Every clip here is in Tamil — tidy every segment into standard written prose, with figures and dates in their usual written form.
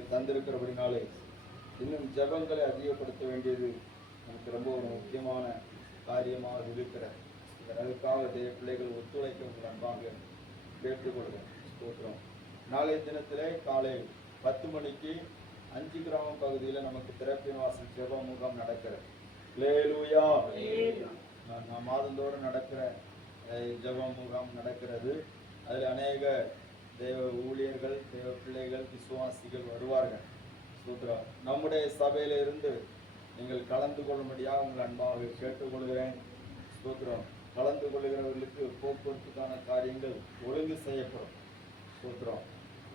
நமக்கு தந்திருக்கிறபடினாலே இன்னும் ஜெபங்களை அதிகப்படுத்த வேண்டியது நமக்கு ரொம்ப ஒரு முக்கியமான காரியமாக இருக்கிற அதற்காக தேவ பிள்ளைகள் ஒத்துழைக்க உங்கள் அன்பாக கேட்டுக்கொள்கிறேன். ஸ்தோத்திரம். நாளைய தினத்திலே காலை 10 மணிக்கு 5 கிராமம் பகுதியில் நமக்கு திறப்பின் வாசல் ஜெப முகாம் நடக்கிறது. அல்லேலூயா. மாதந்தோறும் நடக்கிற ஜெப முகாம் நடக்கிறது. அதில் அநேக தேவ ஊழியர்கள், தேவ பிள்ளைகள், விசுவாசிகள் வருவார்கள். ஸ்தோத்திரம். நம்முடைய சபையில இருந்து நீங்கள் கலந்து கொள்ளும்படியாக உங்கள் அன்பாக கேட்டுக்கொள்கிறேன். ஸ்தோத்திரம். கலந்து கொள்கிறவர்களுக்கு போக்குவரத்துக்கான காரியங்கள் ஒழுங்கு செய்யப்படும். ஸ்தோத்திரம்.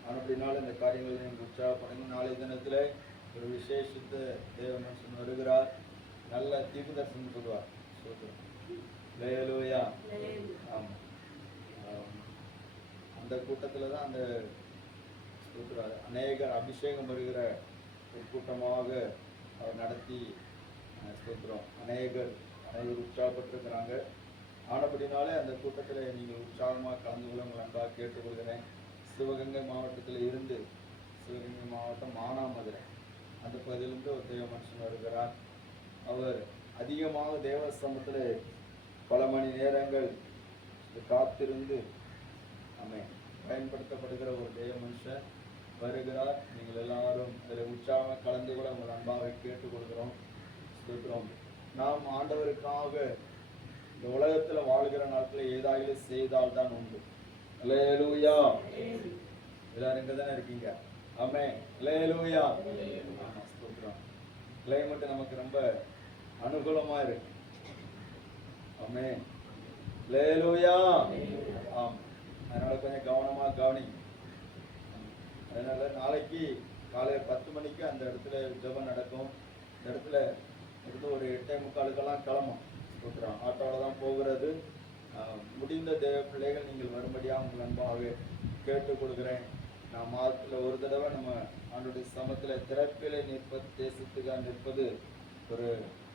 அப்படினால இந்த காரியங்களை நீங்கள் உற்சாகப்படுங்க. நாளைய தினத்தில் ஒரு விசேஷித்த தேவ மனுஷன் வருகிறார். நல்ல தீர்க்கதரிசனம் சொல்லுவார். ஸ்தோத்திரம். அல்லேலூயா. ஆமாம். அந்த கூட்டத்தில் தான் அந்த அநேகர் அபிஷேகம் வருகிற ஒரு கூட்டமாக அவர் நடத்தி ஸ்தோத்திரம் அநேகர் உற்சாகப்பட்டிருக்கிறாங்க. ஆனப்படினாலே அந்த கூட்டத்தில் நீங்கள் உற்சாகமாக கலந்து கொள்ள உங்கள் அன்பாக கேட்டுக்கொள்கிறேன். சிவகங்கை மாவட்டத்தில் இருந்து சிவகங்கை மாவட்டம் மானாமதுரை அந்த பகுதியிலிருந்து ஒரு தேவ மனுஷன் வருகிறார். அவர் அதிகமாக தேவ சமூகத்தில் பல மணி நேரங்கள் காத்திருந்து பயன்படுத்தப்படுகிற ஒரு தேவ மனுஷன் வருகிறார். நீங்கள் எல்லாரும் அதில் உற்சாகமாக கலந்து கூட உங்கள் அன்பாக கேட்டுக்கொள்கிறோம். ஸ்தோத்திரம். நாம் ஆண்டவருக்காக இந்த உலகத்தில் வாழ்கிற நாட்களில் ஏதாவது செய்தால் தான் உண்டு. அல்லேலூயா. எல்லாரும் இங்கே தானே இருக்கீங்க. ஆமென். அல்லேலூயா. ஆமாம். ஸ்தோத்திரம். கிளைமேட் நமக்கு ரொம்ப அனுகூலமாக இருக்கு. ஆமென். அல்லேலூயா. ஆமாம். அதனால் கொஞ்சம் கவனமாக கவனிங்க. அதனால் நாளைக்கு காலையில் 10 மணிக்கு அந்த இடத்துல ஜெபம் நடக்கும். இந்த இடத்துல இருந்து ஒரு 8:45 கிளம்பும். சொல்கிறோம். ஆட்டோவில் தான் போகிறது. முடிந்த தேவ பிள்ளைகள் நீங்கள் வரும்படியாக உங்கள் அன்பாக கேட்டுக்கொள்கிறேன். நான் மாதத்தில் ஒரு தடவை நம்ம ஆண்டுடைய சமத்தில் திறப்பிலே நிற்பது, தேசத்துக்காக நிற்பது ஒரு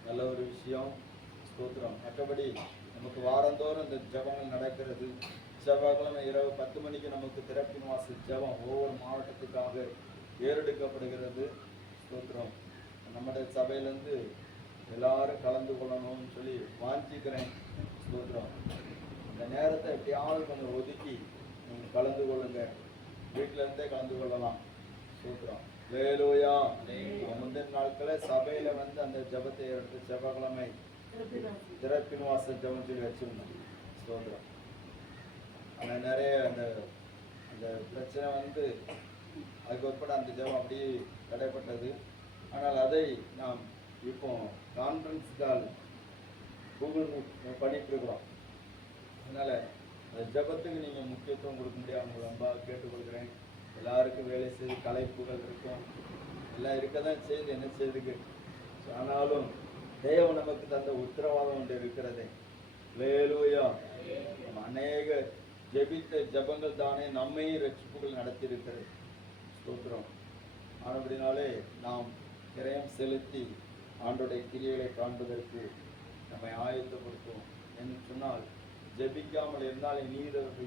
நல்ல ஒரு விஷயம். ஸ்தோத்திரம். மற்றபடி நமக்கு வாரந்தோறும் இந்த ஜெபங்கள் நடக்கிறது. செவ்வாய்க்கிழமை இரவு 10 மணிக்கு நமக்கு திறப்பின் வாசல் ஜெபம் ஒவ்வொரு மாவட்டத்துக்காக ஏறெடுக்கப்படுகிறது. ஸ்தோத்திரம். நம்முடைய சபையிலேருந்து எல்லாரும் கலந்து கொள்ளணும்னு சொல்லி வாஞ்சிக்கிறேன். ஸ்தோத்திரம். இந்த நேரத்தை எப்படியாவது கொஞ்சம் ஒதுக்கி நீங்கள் கலந்து கொள்ளுங்க. வீட்டில இருந்தே கலந்து கொள்ளலாம். ஸ்தோத்திரம். அல்லேலூயா. முந்தின நாட்களில் சபையில வந்து அந்த ஜெபத்தை எடுத்து செவ்வாய்க்கிழமை திறப்பின் வாசல் ஜெபம் சொல்லி வச்சிருந்தோம். ஸ்தோத்திரம். ஆனால் நிறைய அந்த பிரச்சனை வந்து அதுக்கு உட்பட அந்த ஜெபம் அப்படியே தடைப்பட்டது. ஆனால் அதை நாம் இப்போ கான்ஃபரன்ஸ் கால் கூகுள் மீட் பண்ணிட்டு இருக்கிறோம். அதனால் அந்த ஜெபத்துக்கு நீங்கள் முக்கியத்துவம் கொடுக்க முடியாது. உங்களை ரொம்ப கேட்டுக்கொள்கிறேன். எல்லாருக்கும் வேலை செய்து கலைப்புகள் இருக்கும், எல்லாம் இருக்க தான் செய்து என்ன செய்துக்கு. ஆனாலும் தேவன் நமக்கு தந்த உத்தரவாதம் ஒன்று இருக்கிறதே. அல்லேலூயா. அநேக ஜெபித்த ஜெபங்கள் தானே நம்மை ரட்சிப்புகள் நடத்தியிருக்கிறது. ஸ்தோத்திரம். ஆனபடினாலே நாம் கிரயம் செலுத்தி ஆண்டோடைய கிரியைகளை காண்பதற்கு நம்மை ஆயத்தப்படுத்துவோம். என்று சொன்னால் ஜெபிக்காமல் இருந்தால்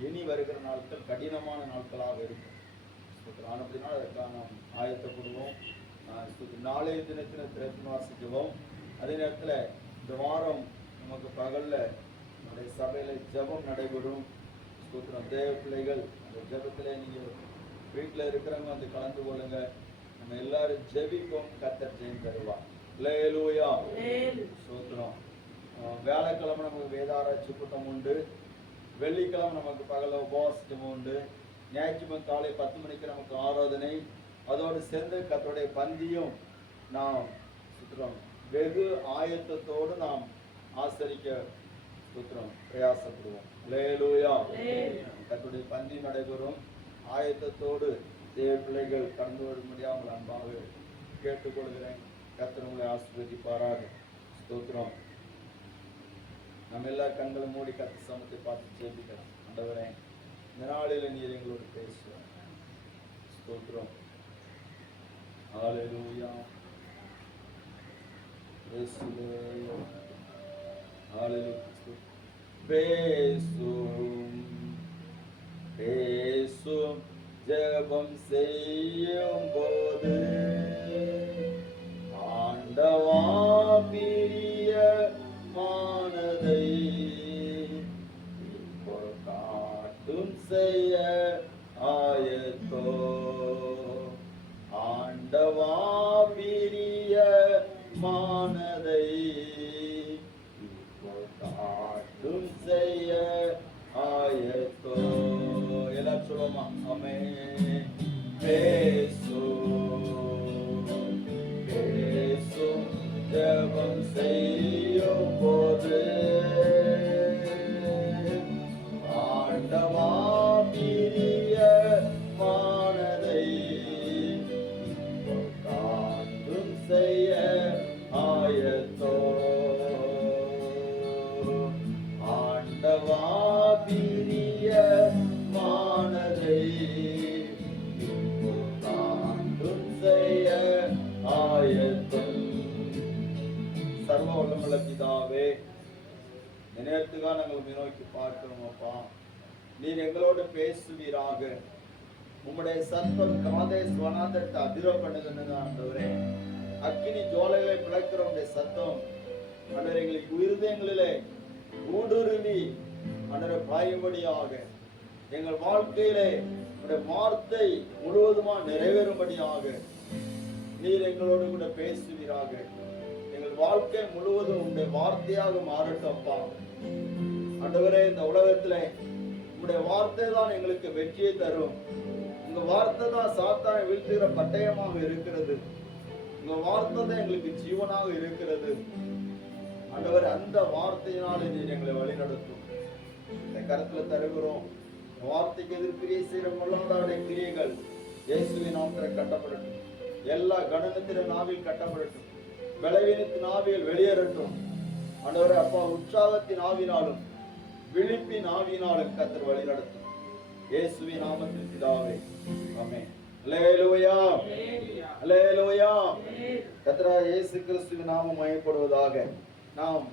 இனி வருகிற நாட்கள் கடினமான நாட்களாக இருக்கும். ஆனபடினால் அதற்காக நாம் ஆயத்தப்படுவோம். நாளைய தினத்தில் திறப்பின் வாசல் ஜெபம். அதே நேரத்தில் இந்த வாரம் நமக்கு பகலில் நம்முடைய சபையில் ஜெபம் நடைபெறும். ஸ்தோத்திரம். தேவ பிள்ளைகள் அந்த ஜெபத்தில் நீங்கள் வீட்டில் இருக்கிறவங்க வந்து கலந்து கொள்ளுங்க. நம்ம எல்லாரும் ஜெபிப்போம். கர்த்தர் ஜெயம் தருவார். அல்லேலூயா. ஸ்தோத்திரம். வியாழக்கிழமை நமக்கு வேதாராய்ச்சி கூட்டம் உண்டு. வெள்ளிக்கிழமை நமக்கு பகல உபவாச ஜெபம் உண்டு. ஞாயிற்றுக்கிழமை காலை 10 மணிக்கு நமக்கு ஆராதனை. அதோடு சேர்ந்து கர்த்தருடைய பந்தியும் நாம் சுத்திரம் வெகு ஆயத்தத்தோடு நாம் ஆசரிக்க சுத்திரம் பிரயாசப்படுவோம். அல்லேலூயா. கர்த்தருடைய பந்தி நடைபெறும். ஆயத்தத்தோடு தேவ பிள்ளைகள் கடந்து வரும்படியாக உங்களை அன்பாக கேட்டுக்கொள்கிறேன். கர்த்தர் உங்களை ஆசீர்வதிப்பாராக. ஸ்தோத்திரம். நம்ம எல்லா கண்களும் மூடி கர்த்தர் சமத்தை பார்த்து ஜெபிக்கலாம். ஆண்டவரே, இந்த நாளில் நீர் எங்களோடு பேசுவார். ஸ்தோத்திரம். ஹல்லேலூயா. பேசும் பேசும் ஜெபம் செய்யும் போது மானதை இப்போ காட்டும் செய்ய ஆயத்தோ ஆண்டவா பிரிய மானதை இப்போ காட்டும் செய்ய ஆயத்தோ. எல்லாரும் சொல்லுவோமா? ஆமென். பேசும் பேசும் ஜெபம் செய்யும் போது ஆண்டவா பிரிய மானதை காட்டும் செய்ய ஆயத்தோ ஆண்டவா பிரிய மானதை காட்டும் செய்ய ஆயத்தோ. சர்வ வல்லமையுள்ள பிதாவே, நேரத்துக்காக நாங்கள் நோக்கி பார்க்கிறோம் அப்பா. நீர் எங்களோடு பேசுவீராக. உம்முடைய சத்தம் காதை ஸ்வனாதத்தை அதிர பண்ணுகிறது ஆண்டவரே. அக்கினி ஜோலைகளை பிளக்கிற உடைய சத்தம் ஆண்டவரே எங்களுக்கு இருதயங்களிலே ஊடுருவி ஆண்டவரே பாயும்படியாக, எங்கள் வாழ்க்கையிலே உடைய வார்த்தை முழுவதுமா நிறைவேறும்படியாக நீர் எங்களோடு கூட பேசுவீராக. எங்கள் வாழ்க்கை முழுவதும் உடைய வார்த்தையாக மாறட்டும் அப்பா. ஆண்டவரே, இந்த உலகத்திலே உடைய வார்த்தை தான் எங்களுக்கு வெற்றியை தரும். உங்க வார்த்தை தான் சாத்தானை வீழ்த்துகிற பட்டயமாக இருக்கிறது. உங்க வார்த்தை தான் எங்களுக்கு ஜீவனாக இருக்கிறது. ஆண்டவர், அந்த வார்த்தையினால் நீர் எங்களை வழிநடத்தும். இந்த கருத்துல தருகிறோம். வார்த்தைக்கு எதிர்க்கிரியை செய்கிற பொல்லாதாவுடைய கிரியைகள் இயேசுவின் நாமத்தில் கட்டப்படட்டும். எல்லா கணனத்தின் நாவில் கட்டப்படட்டும். பலவீனத்தின் ஆவியில் வெளியேறட்டும். ஆண்டவரே அப்பா, உற்சாகத்தின் ஆவினாலும் விழிப்பின் ஆவினாலும் கர்த்தர் வழி நடத்தும். இயேசுவின் நாமத்தில் பிதாவே, ஆமென். அல்லேலூயா, அல்லேலூயா. கர்த்தராகிய இயேசு கிறிஸ்துவின் நாமம் மகிமைப்படுவதாக. நாம்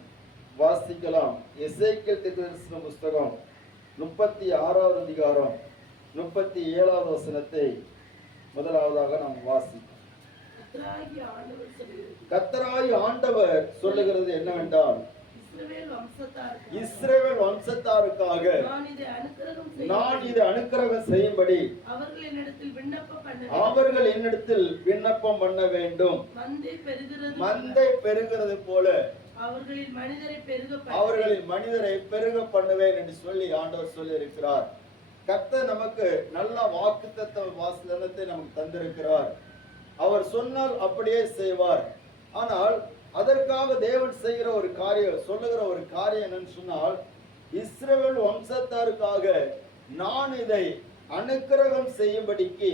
வாசிக்கலாம். எசேக்கியேல் தீர்க்கதரிசன புஸ்தகம் 36வது அதிகாரம் 37வது வசனத்தை முதலாவதாக நாம் வாசிப்போம். கர்த்தராகிய ஆண்டவர் சொல்லுகிறது என்னவென்றால், இஸ்ரவேல் வம்சத்தாருக்காக நான் இதை அனுக்கிரகம் செய்யும்படி அவர்கள் என்னிடத்தில் விண்ணப்பம் பண்ண வேண்டும். மந்தை பெருகிறது போல அவர்களில் மனிதரை பெருக பண்ணுவேன் என்று சொல்லி ஆண்டவர் சொல்லி இருக்கிறார். கர்த்தர் நமக்கு நல்ல வாக்குத்தத்த வாசனத்தை நமக்கு தந்திருக்கிறார். அவர் சொன்னால் அப்படியே செய்வார். ஆனால் அதற்காக தேவன் செய்கிற ஒரு காரியம், சொல்லுகிற ஒரு காரியம் என்னன்னு சொன்னால், இஸ்ரவேல் வம்சத்தாருக்காக நான் இதை அனுக்கிரகம் செய்யும்படிக்கு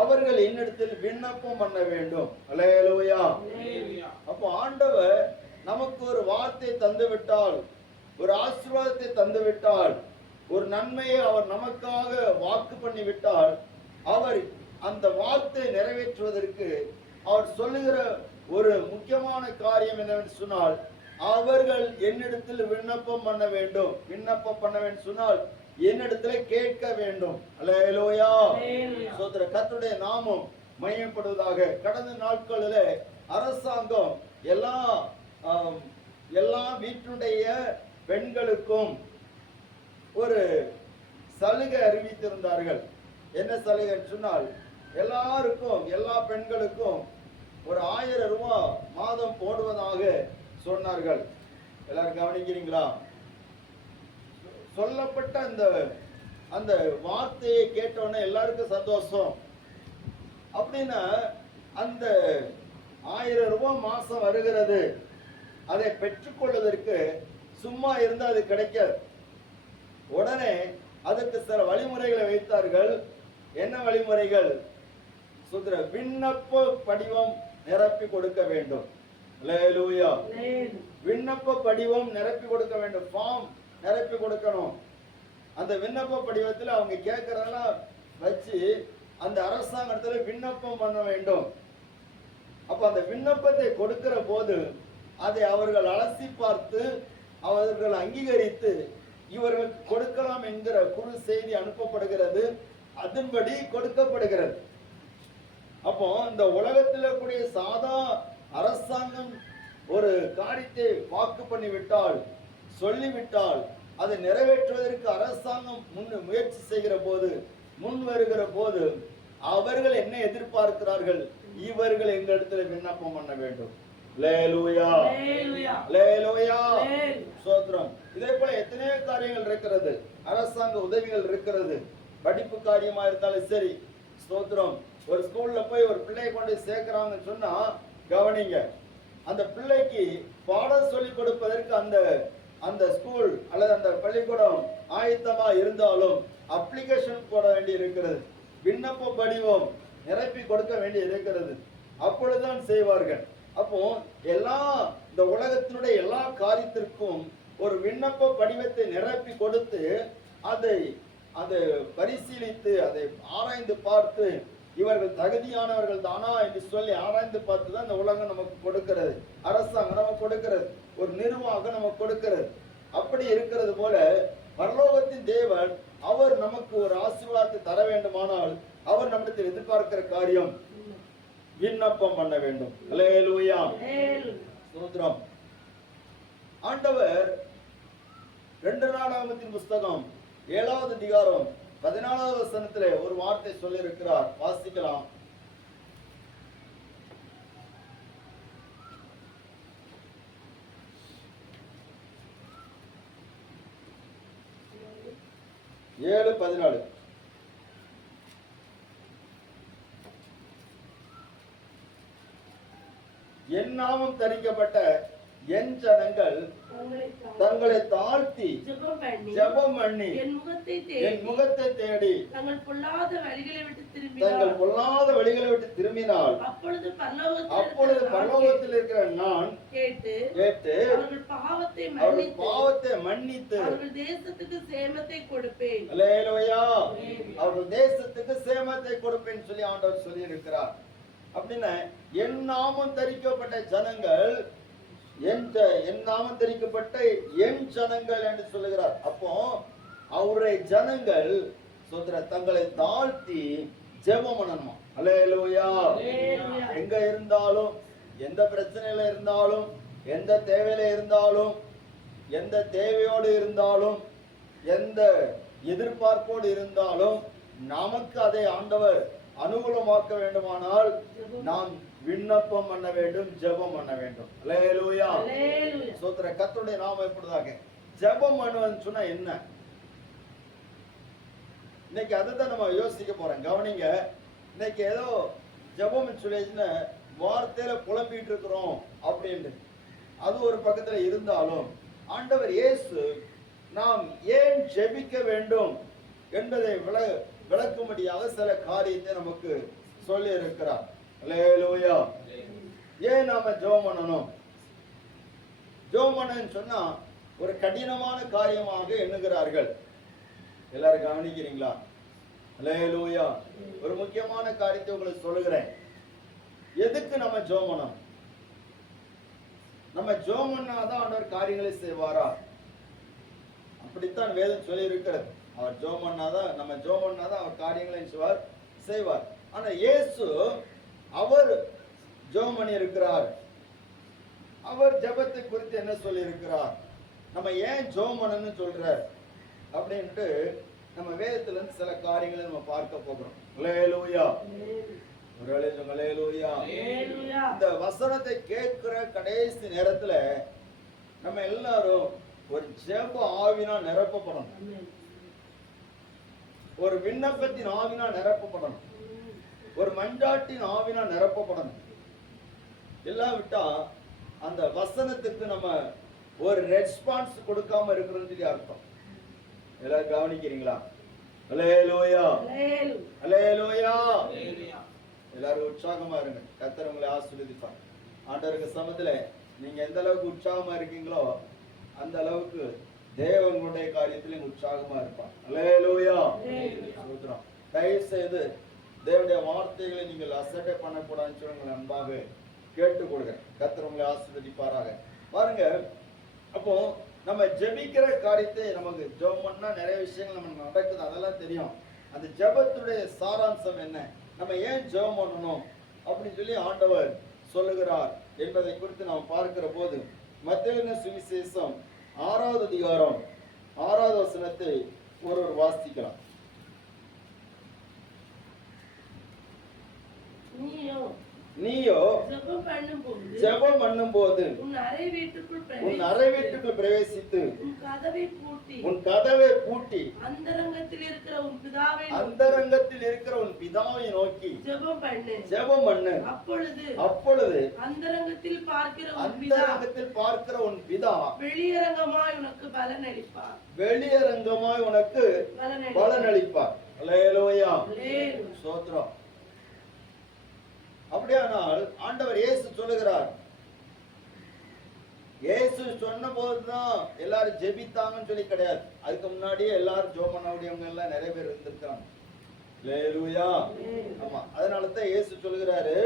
அவர்கள் என்னிடத்தில் விண்ணப்பம் பண்ண வேண்டும். அல்லேலூயா. அப்போ ஆண்டவர் நமக்கு ஒரு வார்த்தை தந்து விட்டால், ஒரு ஆசீர்வாதத்தை தந்து விட்டால், ஒரு நன்மையை அவர் நமக்காக வாக்கு பண்ணி விட்டால், அவர் அந்த வார்த்தை நிறைவேற்றுவதற்கு அவர் சொல்லுகிற ஒரு முக்கியமான காரியம் என்னவென்று சொன்னால், அவர்கள் என்னிடத்தில் விண்ணப்பம் பண்ண வேண்டும். விண்ணப்பம் பண்ண வேண்டும் சொன்னால் என்னிடத்துல கேட்க வேண்டும். அல்லேலூயா. சோதர கர்த்தருடைய நாமம் மகிமைப்படுவதாக. கடந்த நாட்களில் அரசாங்கம் எல்லா வீட்டுடைய பெண்களுக்கும் ஒரு சலுகை அறிவித்திருந்தார்கள். என்ன சலுகை சொன்னால், எல்லாருக்கும், எல்லா பெண்களுக்கும் ஒரு 1000 ரூபாய் மாதம் போடுவதாக சொன்னார்கள். எல்லாரும் கவனிக்கிறீங்களா? சொல்லப்பட்ட அந்த வார்த்தையை கேட்டோன்னே எல்லாருக்கும் சந்தோஷம். அப்படின்னா அந்த 1000 ரூபாய் மாசம் வருகிறது. அதை பெற்றுக்கொள்வதற்கு சும்மா இருந்தால் அது கிடைக்காது. உடனே அதற்கு சில வழிமுறைகளை வைத்தார்கள். என்ன வழிமுறைகள்? சுத்திர விண்ணப்ப படிவம் நிரப்பி கொடுக்க வேண்டும். அல்லேலூயா. விண்ணப்ப படிவம் நிரப்பி கொடுக்க வேண்டும். ஃபார்ம் நிரப்பி கொடுக்கணும். அந்த விண்ணப்ப படிவத்தில் அவங்க கேட்கறதெல்லாம் வச்சு அந்த அரசாங்கத்துல விண்ணப்பம் பண்ண வேண்டும். அப்ப அந்த விண்ணப்பத்தை கொடுக்கிற போது அதை அவர்கள் அலசி பார்த்து அவர்கள் அங்கீகரித்து இவர்களுக்கு கொடுக்கலாம் என்கிற குறு செய்தி அனுப்பப்படுகிறது. அதன்படி கொடுக்கப்படுகிறது. அப்போ இந்த உலகத்தில் கூடிய சாதா அரசாங்கம் ஒரு காரியத்தை வாக்கு பண்ணிவிட்டால் சொல்லிவிட்டால் அதை நிறைவேற்றுவதற்கு அரசாங்கம் முயற்சி செய்கிற போது, முன் வருகிற போது அவர்கள் என்ன எதிர்பார்க்கிறார்கள்? இவர்கள் எங்களிடத்துல விண்ணப்பம் பண்ண வேண்டும். அல்லேலூயா, அல்லேலூயா, ஸ்தோத்திரம். இதே போல எத்தனையோ காரியங்கள் இருக்கிறது, அரசாங்க உதவிகள் இருக்கிறது. படிப்பு காரியமா இருந்தாலும் சரி, ஸ்தோத்திரம். ஒரு ஸ்கூல்ல போய் ஒரு பிள்ளையை கொண்டு சேர்க்கிறாங்கன்னு சொன்னா கவனிங்க, அந்த பிள்ளைக்கு பாடம் சொல்லிக் கொடுப்பதற்கு அந்த ஸ்கூல் அல்லது அந்த பள்ளிக்கூடம் ஆயத்தமா இருந்தாலும் அப்ளிகேஷன் போட வேண்டி இருக்கிறது, விண்ணப்ப படிவம் நிரப்பி கொடுக்க வேண்டி இருக்கிறது. அப்பொழுதுதான் செய்வார்கள். அப்போ எல்லா இந்த உலகத்தினுடைய எல்லா காரியத்திற்கும் ஒரு விண்ணப்ப படிவத்தை நிரப்பி கொடுத்து அதை பரிசீலித்து அதை ஆராய்ந்து பார்த்து இவர்கள் தகுதியானவர்கள் தானா என்று சொல்லி ஆராய்ந்து பார்த்து தான் இந்த உலகம் நமக்கு கொடுக்கிறது, அரசாங்கம் நமக்கு கொடுக்கிறது, ஒரு நிர்வாகம் நமக்கு கொடுக்கிறது. அப்படி இருக்கிறது போல பரலோகத்தின் தேவன் அவர் நமக்கு ஒரு ஆசீர்வாதத்தை தர வேண்டுமானால் அவர் நம்மிடத்தில் எதிர்பார்க்கிற காரியம் விண்ணப்பம் பண்ண வேண்டும். அல்லேலூயா, ஸ்தோத்திரம். ஆண்டவர் 2 நாளாகமத்தின் புஸ்தகம் 7வது அதிகாரம் 14வது வசனத்திலே ஒரு வார்த்தை சொல்லி இருக்கிறார். வாசிக்கலாம். ஏழு 14. என் நாமம் தரிக்கப்பட்ட என் ஜனங்கள் தங்களை தாழ்த்தி ஜெபம் பண்ணி என் முகத்தை தேடி தங்கள் பொல்லாத வழிகளை விட்டு திரும்பினால் அப்பொழுது பரலோகத்தில் இருக்கிற நான் கேட்டு அவர்கள் பாவத்தை மன்னித்து அவர்கள் தேசத்துக்கு சேமத்தை கொடுப்பேன். அல்லேலூயா, அவர்கள் தேசத்துக்கு சேமத்தை கொடுப்பேன் சொல்லி ஆண்டவர் சொல்லி இருக்கிறார். அப்படின்னா என் நாமம் தரிக்கப்பட்ட ஜனங்கள், என் நாமம் தரிக்கப்பட்ட என் ஜனங்கள் என்று சொல்லுகிறார். அப்போ அவருடைய ஜனங்கள் தங்களை தாழ்த்தி ஜெபம் பண்ணணுமா? அல்லேலூயா. எங்க இருந்தாலும், எந்த பிரச்சனையில இருந்தாலும், எந்த தேவையில இருந்தாலும், எந்த தேவையோடு இருந்தாலும், எந்த எதிர்பார்ப்போடு இருந்தாலும் நமக்கு அதை ஆண்டவர் அனுகூலமாக்க வேண்டுமானால் நாம் விண்ணப்பம் பண்ண வேண்டும், ஜெபம் பண்ண வேண்டும். அல்லேலூயா, ஸ்தோத்திர. கர்த்தருடைய நாமம் எப்படிதாக ஜெபம் பண்ணுவதுன்னு சொன்னா என்ன? இன்னைக்கு அதுதான் நம்ம யோசிக்க போறோம். கவனிங்க, இன்னைக்கு ஏதோ ஜெபம் சொல்லிச்சுன்னா வார்த்தையில புலம்பிட்டு இருக்கிறோம் அப்படின்னு அது ஒரு பக்கத்துல இருந்தாலும் ஆண்டவர் இயேசு நாம் ஏன் ஜெபிக்க வேண்டும் என்பதை விளக்கும்படியாக சில காரியத்தை நமக்கு சொல்லி இருக்கிறார். அல்லேலூயா. ஏன் நாம ஜெபம் பண்ணணும்? ஜெபம் பண்ணன்னு சொன்னா ஒரு கடினமான காரியமாக எண்ணுகிறார்கள். எல்லாரும் கவனிக்கிறீங்களா? அல்லேலூயா. ஒரு முக்கியமான காரியத்தை உங்களுக்கு சொல்லுகிறேன். எதுக்கு நம்ம ஜெபம் பண்ணணும்? நம்ம ஜெபம் பண்ணாதான் ஆண்டவர் காரியங்களை செய்வாரா? அப்படித்தான் வேதம் சொல்லி இருக்கிறது. அவர் ஜெபம் பண்ணாதான், நம்ம ஜெபம் பண்ணாதான் அவர் காரியங்களை செய்வார். ஆனா இயேசு அவர் ஜெபம் பண்ணி இருக்கிறார். அவர் ஜெபத்தை குறித்து என்ன சொல்லி இருக்கிறார், நம்ம ஏன் ஜெபம் பண்ணணும்னு சொல்றார் அப்படின்ட்டு நம்ம வேதத்துல இருந்து சில காரியங்களை நம்ம பார்க்க போகிறோம். அல்லேலூயா. அல்லேலூயா. இந்த வசனத்தை கேட்கிற கடைசி நேரத்துல நம்ம எல்லாரும் ஒரு ஜெப ஆவினா நிரப்பப்படணும், ஒரு விண்ணப்பத்தின் ஆவினா நிரப்பப்படணும், ஒரு மன்றாட்டின் ஆவினா நிரப்பப்படணும். எல்லாம் விட்டா அந்த வசனத்துக்கு நம்ம ஒரு ரெஸ்பான்ஸ் கொடுக்காம இருக்கிறது அர்த்தம். எல்லாரும் கவனிக்கிறீங்களா? அல்லேலூயா. அல்லேலூயா. எல்லாரும் உற்சாகமா இருங்க. கர்த்தர் உங்களை ஆசீர்வதிப்பார். ஆண்டவருக்கு சமத்துல நீங்க எந்த அளவுக்கு உற்சாகமா இருக்கீங்களோ அந்த அளவுக்கு தேவனுடைய காரியத்திலும் உற்சாகமா இருப்பார். அல்லேலூயா. சூத்திரம். தயவு செய்து தேவனுடைய வார்த்தைகளை நீங்கள் அசட்டை பண்ணக்கூடாதுன்னு சொல்லி உங்களை அன்பாக கேட்டுக் கொடுங்க. கர்த்தர் உங்களை ஆசீர்வதிப்பாராக. பாருங்க, அப்போ நம்ம ஜெபிக்கிற காரியத்தை நமக்கு ஜெபம் பண்ணா நிறைய விஷயங்கள் நமக்கு நடக்குது, அதெல்லாம் தெரியும். அந்த ஜெபத்துடைய சாராம்சம் என்ன, நம்ம ஏன் ஜெபம் பண்ணணும் அப்படின்னு சொல்லி ஆண்டவர் சொல்லுகிறார் என்பதை குறித்து நாம் பார்க்கிற போது மத்தேயு சுவிசேஷம் 6வது அதிகாரம் 6வது வசனத்தை ஒருவர் வாசிக்கலாம். நீயோ ஜெபம் பண்ணும்போது உன் அறை வீட்டுக்குள் பிரவேசித்து உன் கதவை பூட்டி அந்தரங்கத்தில் இருக்கிற உன் பிதாவை நோக்கி ஜெபம் பண்ணு. அப்பொழுது அந்தரங்கத்தில் பார்க்கிற உன் பிதா வெளியரங்கமாய் உனக்கு பலனளிப்பார். அல்லேலூயா, ஸ்தோத்திரம். அப்படியானால் ஆண்டவர் இயேசு சொல்லுகிறார், இயேசு சொன்ன போதுதான் எல்லாரும் ஜெபித்தாங்கன்னு சொல்லி கிடையாது. அதுக்கு முன்னாடியே எல்லாரும் ஜெபம் பண்ணக்கூடியவங்க எல்லாம் நிறைய பேர் இருந்திருக்காங்க. அல்லேலூயா. ஆமா, அதனாலதான் இயேசு சொல்லுகிறாரு,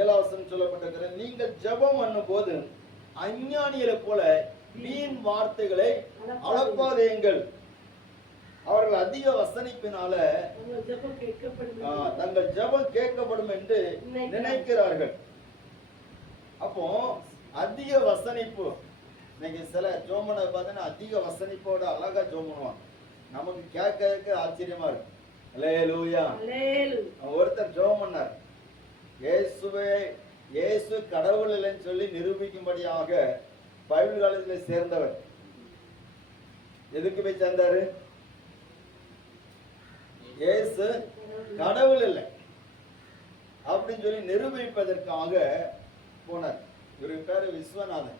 7வது வசனம் சொல்லப்பட்டிருக்கிற, நீங்கள் ஜெபம் பண்ணும் போது அஞ்ஞானிகளை போல வீண் வார்த்தைகளை அளப்பாதேங்கள். அவர்கள் அதிக வசனிப்பினால தங்கள் ஜெபம் கேட்கப்படும் என்று நினைக்கிறார்கள். அப்போ அதிக வசனிப்பு, இன்னைக்கு சில ஜோமனை பார்த்தீங்கன்னா அதிக வசனிப்போட அழகா ஜோம் பண்ணுவாங்க. நமக்கு கேட்க ஆச்சரியமா இருக்கு. அல்லேலூயா. ஒருத்தர் ஜோம் பண்ணார், இயேசு கடவுள் இல்லைன்னு சொல்லி நிரூபிக்கும்படியாக பைபிள் காலேஜில் சேர்ந்தவர். எதுக்கு போய் சேர்ந்தாரு? இயேசு கடவுள் இல்லை அப்படின்னு சொல்லி நிரூபிப்பதற்காக போனார். இவருக்கு பேரு விஸ்வநாதன்.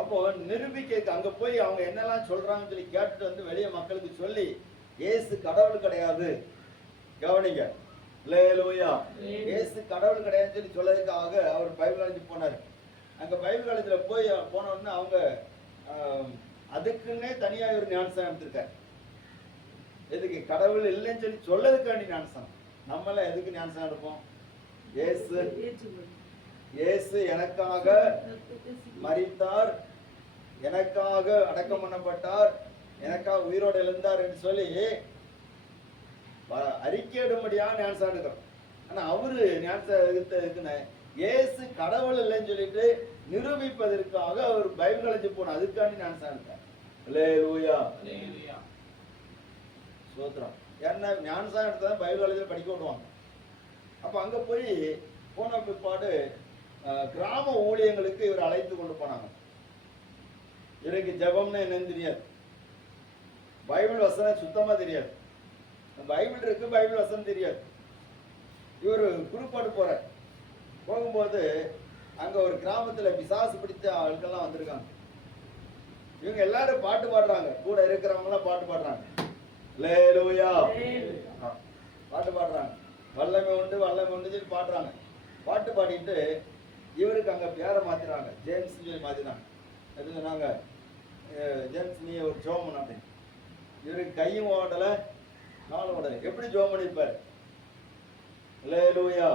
அப்போ நிரூபிக்க அங்க போய் அவங்க என்னெல்லாம் சொல்றாங்கன்னு சொல்லி கேட்டுட்டு வந்து வெளியே மக்களுக்கு சொல்லி, இயேசு கடவுள் கிடையாது, கவனிங்க, அல்லேலூயா, இயேசு கடவுள் கிடையாதுன்னு சொல்லி சொல்லதுக்காக அவர் பைபிள் காலேஜ் போனார். அங்க பைபிள் காலேஜ்ல போய் போன உடனே அவங்க அதுக்குன்னே தனியா ஒரு ஞானஸ்தானம் எடுத்திருக்காரு. எதுக்கு? கடவுள் இல்லைன்னு சொல்லி சொல்லதுக்காண்டி ஞானஸ்தானம். நம்மள எதுக்கு ஞானஸ்தானம் எடுப்போம்? இயேசு எனக்காக மரித்தார், எனக்காக அடக்கம் பண்ணப்பட்டார், எனக்காக உயிரோடு எழுந்தார் என்று சொல்லி அறிக்கையிடும்படியா ஞானஸ்தானம் எடுக்கிறோம். ஆனா அவரு ஞானஸ்தானம் இயேசு கடவுள் இல்லைன்னு சொல்லிட்டு நிரூபிப்பதற்காக அவர் பைபிள் காலேஜ் போன, அதுக்காண்டி ஞானஸ்தானம் எடுத்தார். அல்லேலூயா, ஸ்தோத்திரம். ஏன்னா ஞானஸ்தானம் எடுத்தா பைபிள் காலேஜில் படிக்க விடுவாங்க. அப்போ அங்கே போய் போன பிற்பாடு கிராம ஊழியங்களுக்கு இவர் அழைத்து கொண்டு போனாங்க. இவருக்கு ஜெபம்னு என்னன்னு தெரியாது, பைபிள் வசனம் சுத்தமாக தெரியாது, பைபிள் இருக்கு பைபிள் வசனம் தெரியாது. இவர் குறுப்பாடு போறார். போகும்போது அங்கே ஒரு கிராமத்தில் பிசாசு பிடிச்ச ஆட்கள்லாம் வந்திருக்காங்க. இவங்க எல்லாரும் பாட்டு பாடுறாங்க, கூட இருக்கிறவங்களாம் பாட்டு பாடுறாங்க. அல்லேலூயா, பாட்டு பாடுறாங்க. வல்லமை உண்டு வல்லமை உண்டு சொல்லி பாடுறாங்க. பாட்டு பாடிட்டு இவருக்கு அங்கே பேரை மாற்றிடுறாங்க, ஜேம்ஸ் சொல்லி மாற்றினாங்க. எது சொன்னாங்க? ஜேம்ஸ் நீ ஒரு ஜோம் பண்ண அப்படின்னு. இவருக்கு கையும் ஓடலை காலும் ஓடலை, எப்படி ஜோம் பண்ணியிருப்பார்? அல்லேலூயா,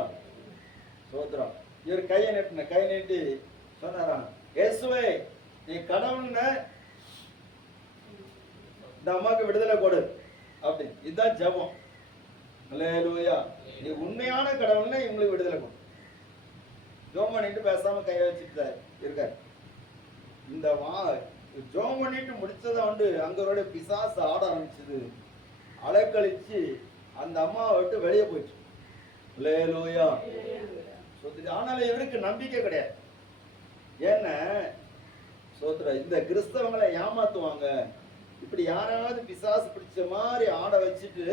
சோத்ரம். இவர் கையை நீட்டின, கை நீட்டி சொன்னாராங்க, இயேசுவே நீ கடவுள்னு இந்த அம்மாவுக்கு விடுதலை கொடு அப்படின்னு. இதுதான் ஜெபம். அல்லேலூயா, நீ உண்மையான கடவுள்னா இவங்களுக்கு விடுதலை கொடு. ஜோம் பண்ணிட்டு பேசாம கையை வச்சுட்டு இருக்காரு. இந்த ஜோம் பண்ணிட்டு முடிச்சதை வந்து அங்கரோட பிசாசு ஆட ஆரம்பிச்சது, அலைக்கழிச்சு அந்த அம்மாவை விட்டு வெளியே போயிடுச்சு. அல்லேலூயா, ஆனாலும் இவருக்கு நம்பிக்கை கிடையாது. ஏன்னா சோத்ரா, இந்த கிறிஸ்தவங்களை ஏமாத்துவாங்க, இப்படி யாராவது பிசாசு பிடிச்ச மாதிரி ஆட வச்சுட்டு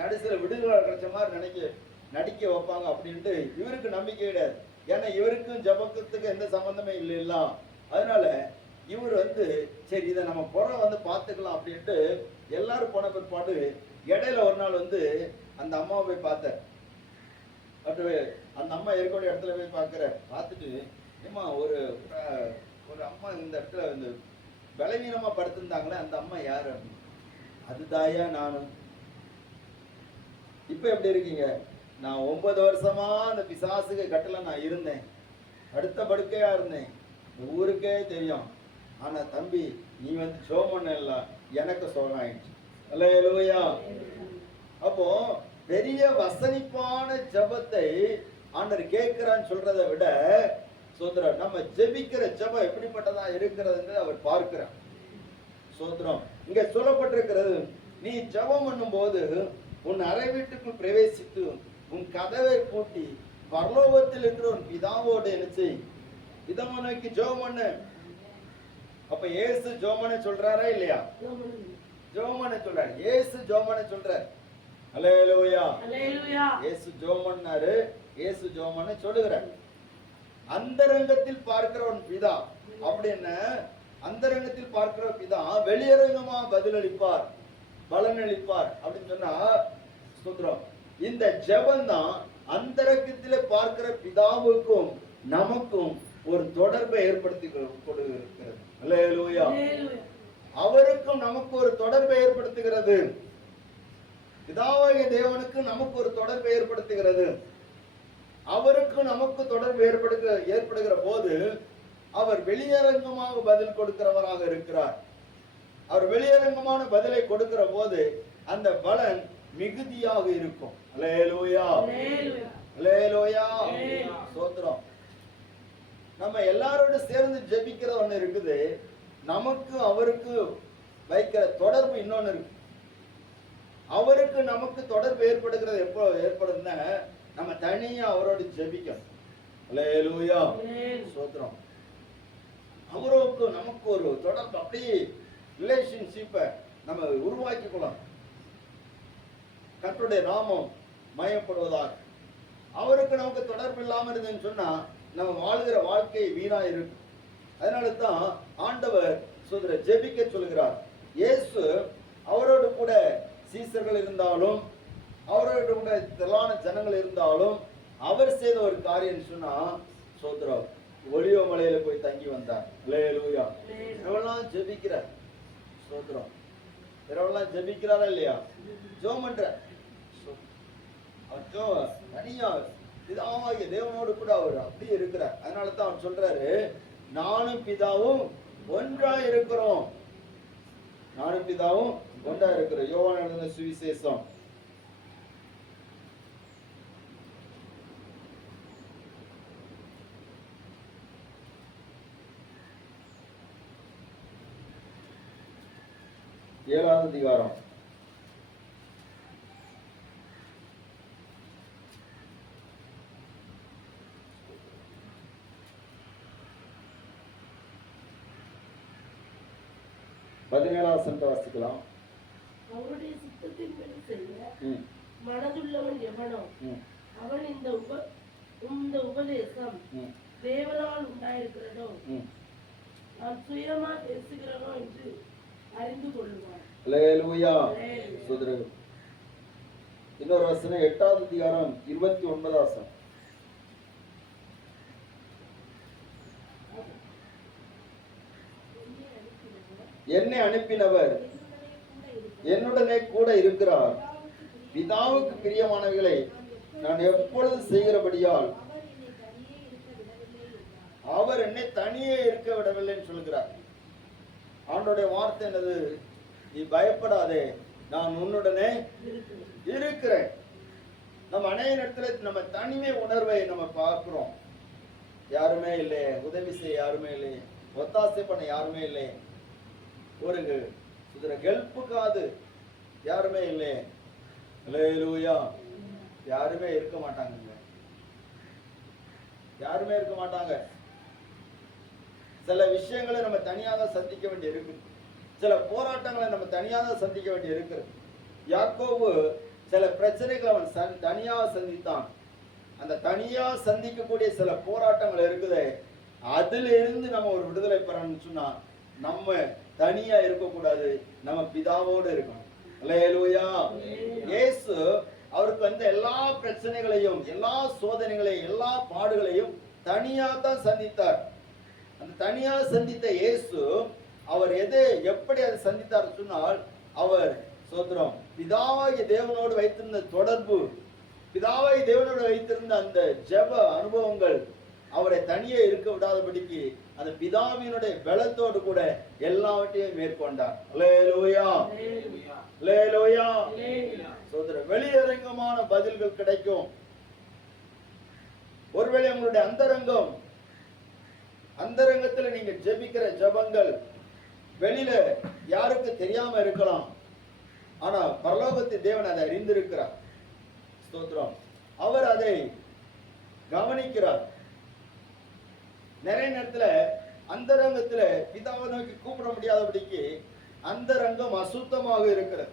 கடைசியில் விடுதலை கிடைச்ச மாதிரி நடிக்க வைப்பாங்க அப்படின்ட்டு இவருக்கு நம்பிக்கை கிடையாது. ஏன்னா இவருக்கும் ஜபத்துக்கு எந்த சம்பந்தமே இல்லைல்ல. அதனால இவர் வந்து சரி இதை நம்ம புறம் வந்து பார்த்துக்கலாம் அப்படின்ட்டு எல்லாரும் போன பிற்பாடு இடையில ஒரு நாள் வந்து அந்த அம்மாவை போய் பார்த்தார். அப்படி அந்த அம்மா இருக்கக்கூடிய இடத்துல போய் பார்த்துட்டு, ஏமா ஒரு ஒரு அம்மா இந்த இடத்துல இந்த பலவீனமா படுத்திருந்தாங்களே அந்த அம்மா யாரு அப்படின்னு. அதுதாயா நானும். இப்ப எப்படி இருக்கீங்க? நான் 9 வருஷமா அந்த பிசாசுக்கு கட்டல நான் இருந்தேன், அடுத்த படுக்கையா இருந்தேன், ஊருக்கே தெரியும். ஆனா தம்பி நீ வந்து சோமன் எல்லாம் எனக்கு சோகம் ஆயிடுச்சு. அல்லேலூயா. அப்போ பெரிய வசனிப்பான ஜபத்தை ஆண்டவர் கேட்கிறான்னு சொல்றதை விட சோதரம் நம்ம ஜெபிக்கிற ஜெபம் எப்படிப்பட்டதா இருக்கிறது அவர் பார்க்கிறார். சோதரம் இங்க சொல்லப்பட்டிருக்கிறது, நீ ஜெபம் பண்ணும் போது உன் அறை வீட்டுக்குள் பிரவேசித்து உன் கதவை பூட்டி பரலோகத்தில் இருக்கிற உன் பிதாவோடு என்ன செய், பிதாவை நோக்கி ஜெபம் பண்ணு. அப்ப இயேசு ஜெபம் பண்ண சொல்றாரா இல்லையா? ஜெபம் பண்ண சொல்றாரு. இயேசு ஜெபம் பண்ண சொல்றாரு. அல்லேலூயா, அல்லேலூயா. இயேசு ஜெபம் பண்ணாரு, இயேசு ஜெபம் பண்ண சொல்லுகிறார். அந்தரங்கத்தில் பார்க்கிறவன் பிதா அப்படின்னு, அந்தரங்கத்தில் பார்க்கிற பிதா வெளியரங்கமா பதிலளிப்பார், பலனளிப்பார் அப்படின்னு சொன்னா ஸ்தோத்திரம். இந்த ஜெபம் தான் அந்தரங்கத்திலே பார்க்கிற பிதாவுக்கும் நமக்கும் ஒரு தொடர்பை ஏற்படுத்தி கொடுக்கிறது. அல்லேலூயா. அவருக்கும் நமக்கு ஒரு தொடர்பை ஏற்படுத்துகிறது. பிதாவாகிய தேவனுக்கு நமக்கு ஒரு தொடர்பை ஏற்படுத்துகிறது. அவருக்கு நமக்கு தொடர்பு ஏற்படுகிற போது அவர் வெளியரங்கமாக பதில் கொடுக்கிறவராக இருக்கிறார். அவர் வெளியரங்கமான பதிலை கொடுக்கிற போது அந்த பலன் மிகுதியாக இருக்கும். அல்லேலூயா, அல்லேலூயா. ஸ்தோத்திரம். நம்ம எல்லாரோட சேர்ந்து ஜெபிக்கிற ஒண்ணு இருக்குது, நமக்கு அவருக்கு வைக்கிற தொடர்பு இன்னொன்னு இருக்கு. அவருக்கு நமக்கு தொடர்பு ஏற்படுகிறது எப்போ ஏற்படுதுன்னா, நம்ம தனியா அவரோடு ஜெபிக்கணும். அல்லேலூயா, ஸ்தோத்திரம். அவருக்கு நமக்கு ஒரு தொடர்பு, அப்படியே ரிலேஷன்ஷிப்பை நம்ம உருவாக்கிக்கலாம். கர்த்தருடைய நாமம் மயப்படுவதாக. அவருக்கு நமக்கு தொடர்பு இல்லாம இருந்துன்னு சொன்னா நம்ம வாழ்கிற வாழ்க்கை வீணா இருக்கு. அதனால தான் ஆண்டவர் சொல்ற ஜெபிக்க சொல்கிறார். இயேசு அவரோடு கூட சீசர்கள் இருந்தாலும், அவரோடு கூட திரளான ஜனங்கள் இருந்தாலும், அவர் செய்த ஒரு காரியம் சொன்னா சோதரம் ஒலிவ மலையில போய் தங்கி வந்தார். அல்லேலூயா. இரவெல்லாம் ஜெபிக்கிறார். சோதரம் இரவெல்லாம் ஜெபிக்கிறாரா இல்லையா? ஜெபம் பண்ற அவர் தனியா பிதாவாகிய தேவனோடு கூட அவர் அப்படியே இருக்கிறார். அதனால தான் அவர் சொல்றாரு, நானும் பிதாவும் ஒன்றா இருக்கிறோம். நானும் பிதாவும் ஒன்றா இருக்கிறோம். யோவான் எழுதின சுவிசேஷம் 7வது அதிகாரம் 17வது வசனத்தை வாசிக்கலாம். அவருடைய சித்தத்தின்படி செய்ய மனதுள்ளவன் எவனோ அவன் இந்த உபதேசம் தேவனால் உண்டாயிருக்கிறதோ நான் சுயமா பேசுகிறனோ என்று அறிந்து கொள்ளுவான். அல்லேலூயா. இன்னொரு வசனம் 8வது அதிகாரம் 29வது வசனம். என்னை அனுப்பினவர் என்னுடனே கூட இருக்கிறார். பிதாவுக்கு பிரியமானவைகளை நான் எப்பொழுது செய்கிறபடியால் அவர் என்னை தனியே இருக்க விடவில்லைன்னு சொல்கிறார். ஆண்டோடைய வார்த்தை என்னது? நீ பயப்படாதே, நான் உன்னுடனே இருக்கிறேன். நம்ம அநேக இடத்துல நம்ம தனிமை உணர்வை நம்ம பார்க்கிறோம். யாருமே இல்லை, உதவி செய்ய யாருமே இல்லை, ஒத்தாசை பண்ண யாருமே இல்லை, ஒரு ஹெல்ப்புக்காது யாருமே இல்லை. அல்லேலூயா. யாருமே இருக்க மாட்டாங்க, யாருமே இருக்க மாட்டாங்க. சில விஷயங்களை நம்ம தனியாக சந்திக்க வேண்டி இருக்கு, சில போராட்டங்களை நம்ம தனியாக சந்திக்க வேண்டி இருக்கு. யாக்கோபு சில பிரச்சனைகளை அவன் தனியாக சந்தித்தான். அந்த தனியா சந்திக்கக்கூடிய சில போராட்டங்கள் இருக்குது. அதுல இருந்து நம்ம ஒரு விடுதலை பெறணும்னு சொன்னா நம்ம தனியா இருக்கக்கூடாது, நம்ம பிதாவோடு இருக்கணும். அல்லேலூயா. இயேசு அவருக்கு எல்லா பிரச்சனைகளையும், எல்லா சோதனைகளையும், எல்லா பாடுகளையும் தனியா தான் சந்தித்தார். அந்த தனியா சந்தித்த இயேசு அவர் எப்படி அதை சந்தித்தார் சொன்னால், அவர் சோதரம் பிதாவாகிய தேவனோடு வைத்திருந்த தொடர்பு, பிதாவாகிய தேவனோடு வைத்திருந்த அந்த ஜெப அனுபவங்கள் அவரை தனியே இருக்க விடாதபடிக்கு அந்த பிதாவினுடைய பலத்தோடு கூட எல்லாவற்றையும் மேற்கொண்டார். அல்லேலூயா, அல்லேலூயா. சோதரம் வெளியரங்கமான பதில்கள் கிடைக்கும். ஒருவேளை உங்களுடைய அந்தரங்கம் அந்தரங்கத்துல நீங்க ஜெபிக்கிற ஜெபங்கள் வெளியில யாருக்கு தெரியாம இருக்கலாம், ஆனா பரலோகத்து தேவன் அதை அறிந்திருக்கிறார். ஸ்தோத்திரம். அவர் அதை கவனிக்கிறார். நிறைய நேரத்துல அந்தரங்கத்துல பிதாவை நோக்கி கூப்பிட முடியாதபடிக்கு அந்தரங்கம் அசுத்தமாக இருக்கிறது,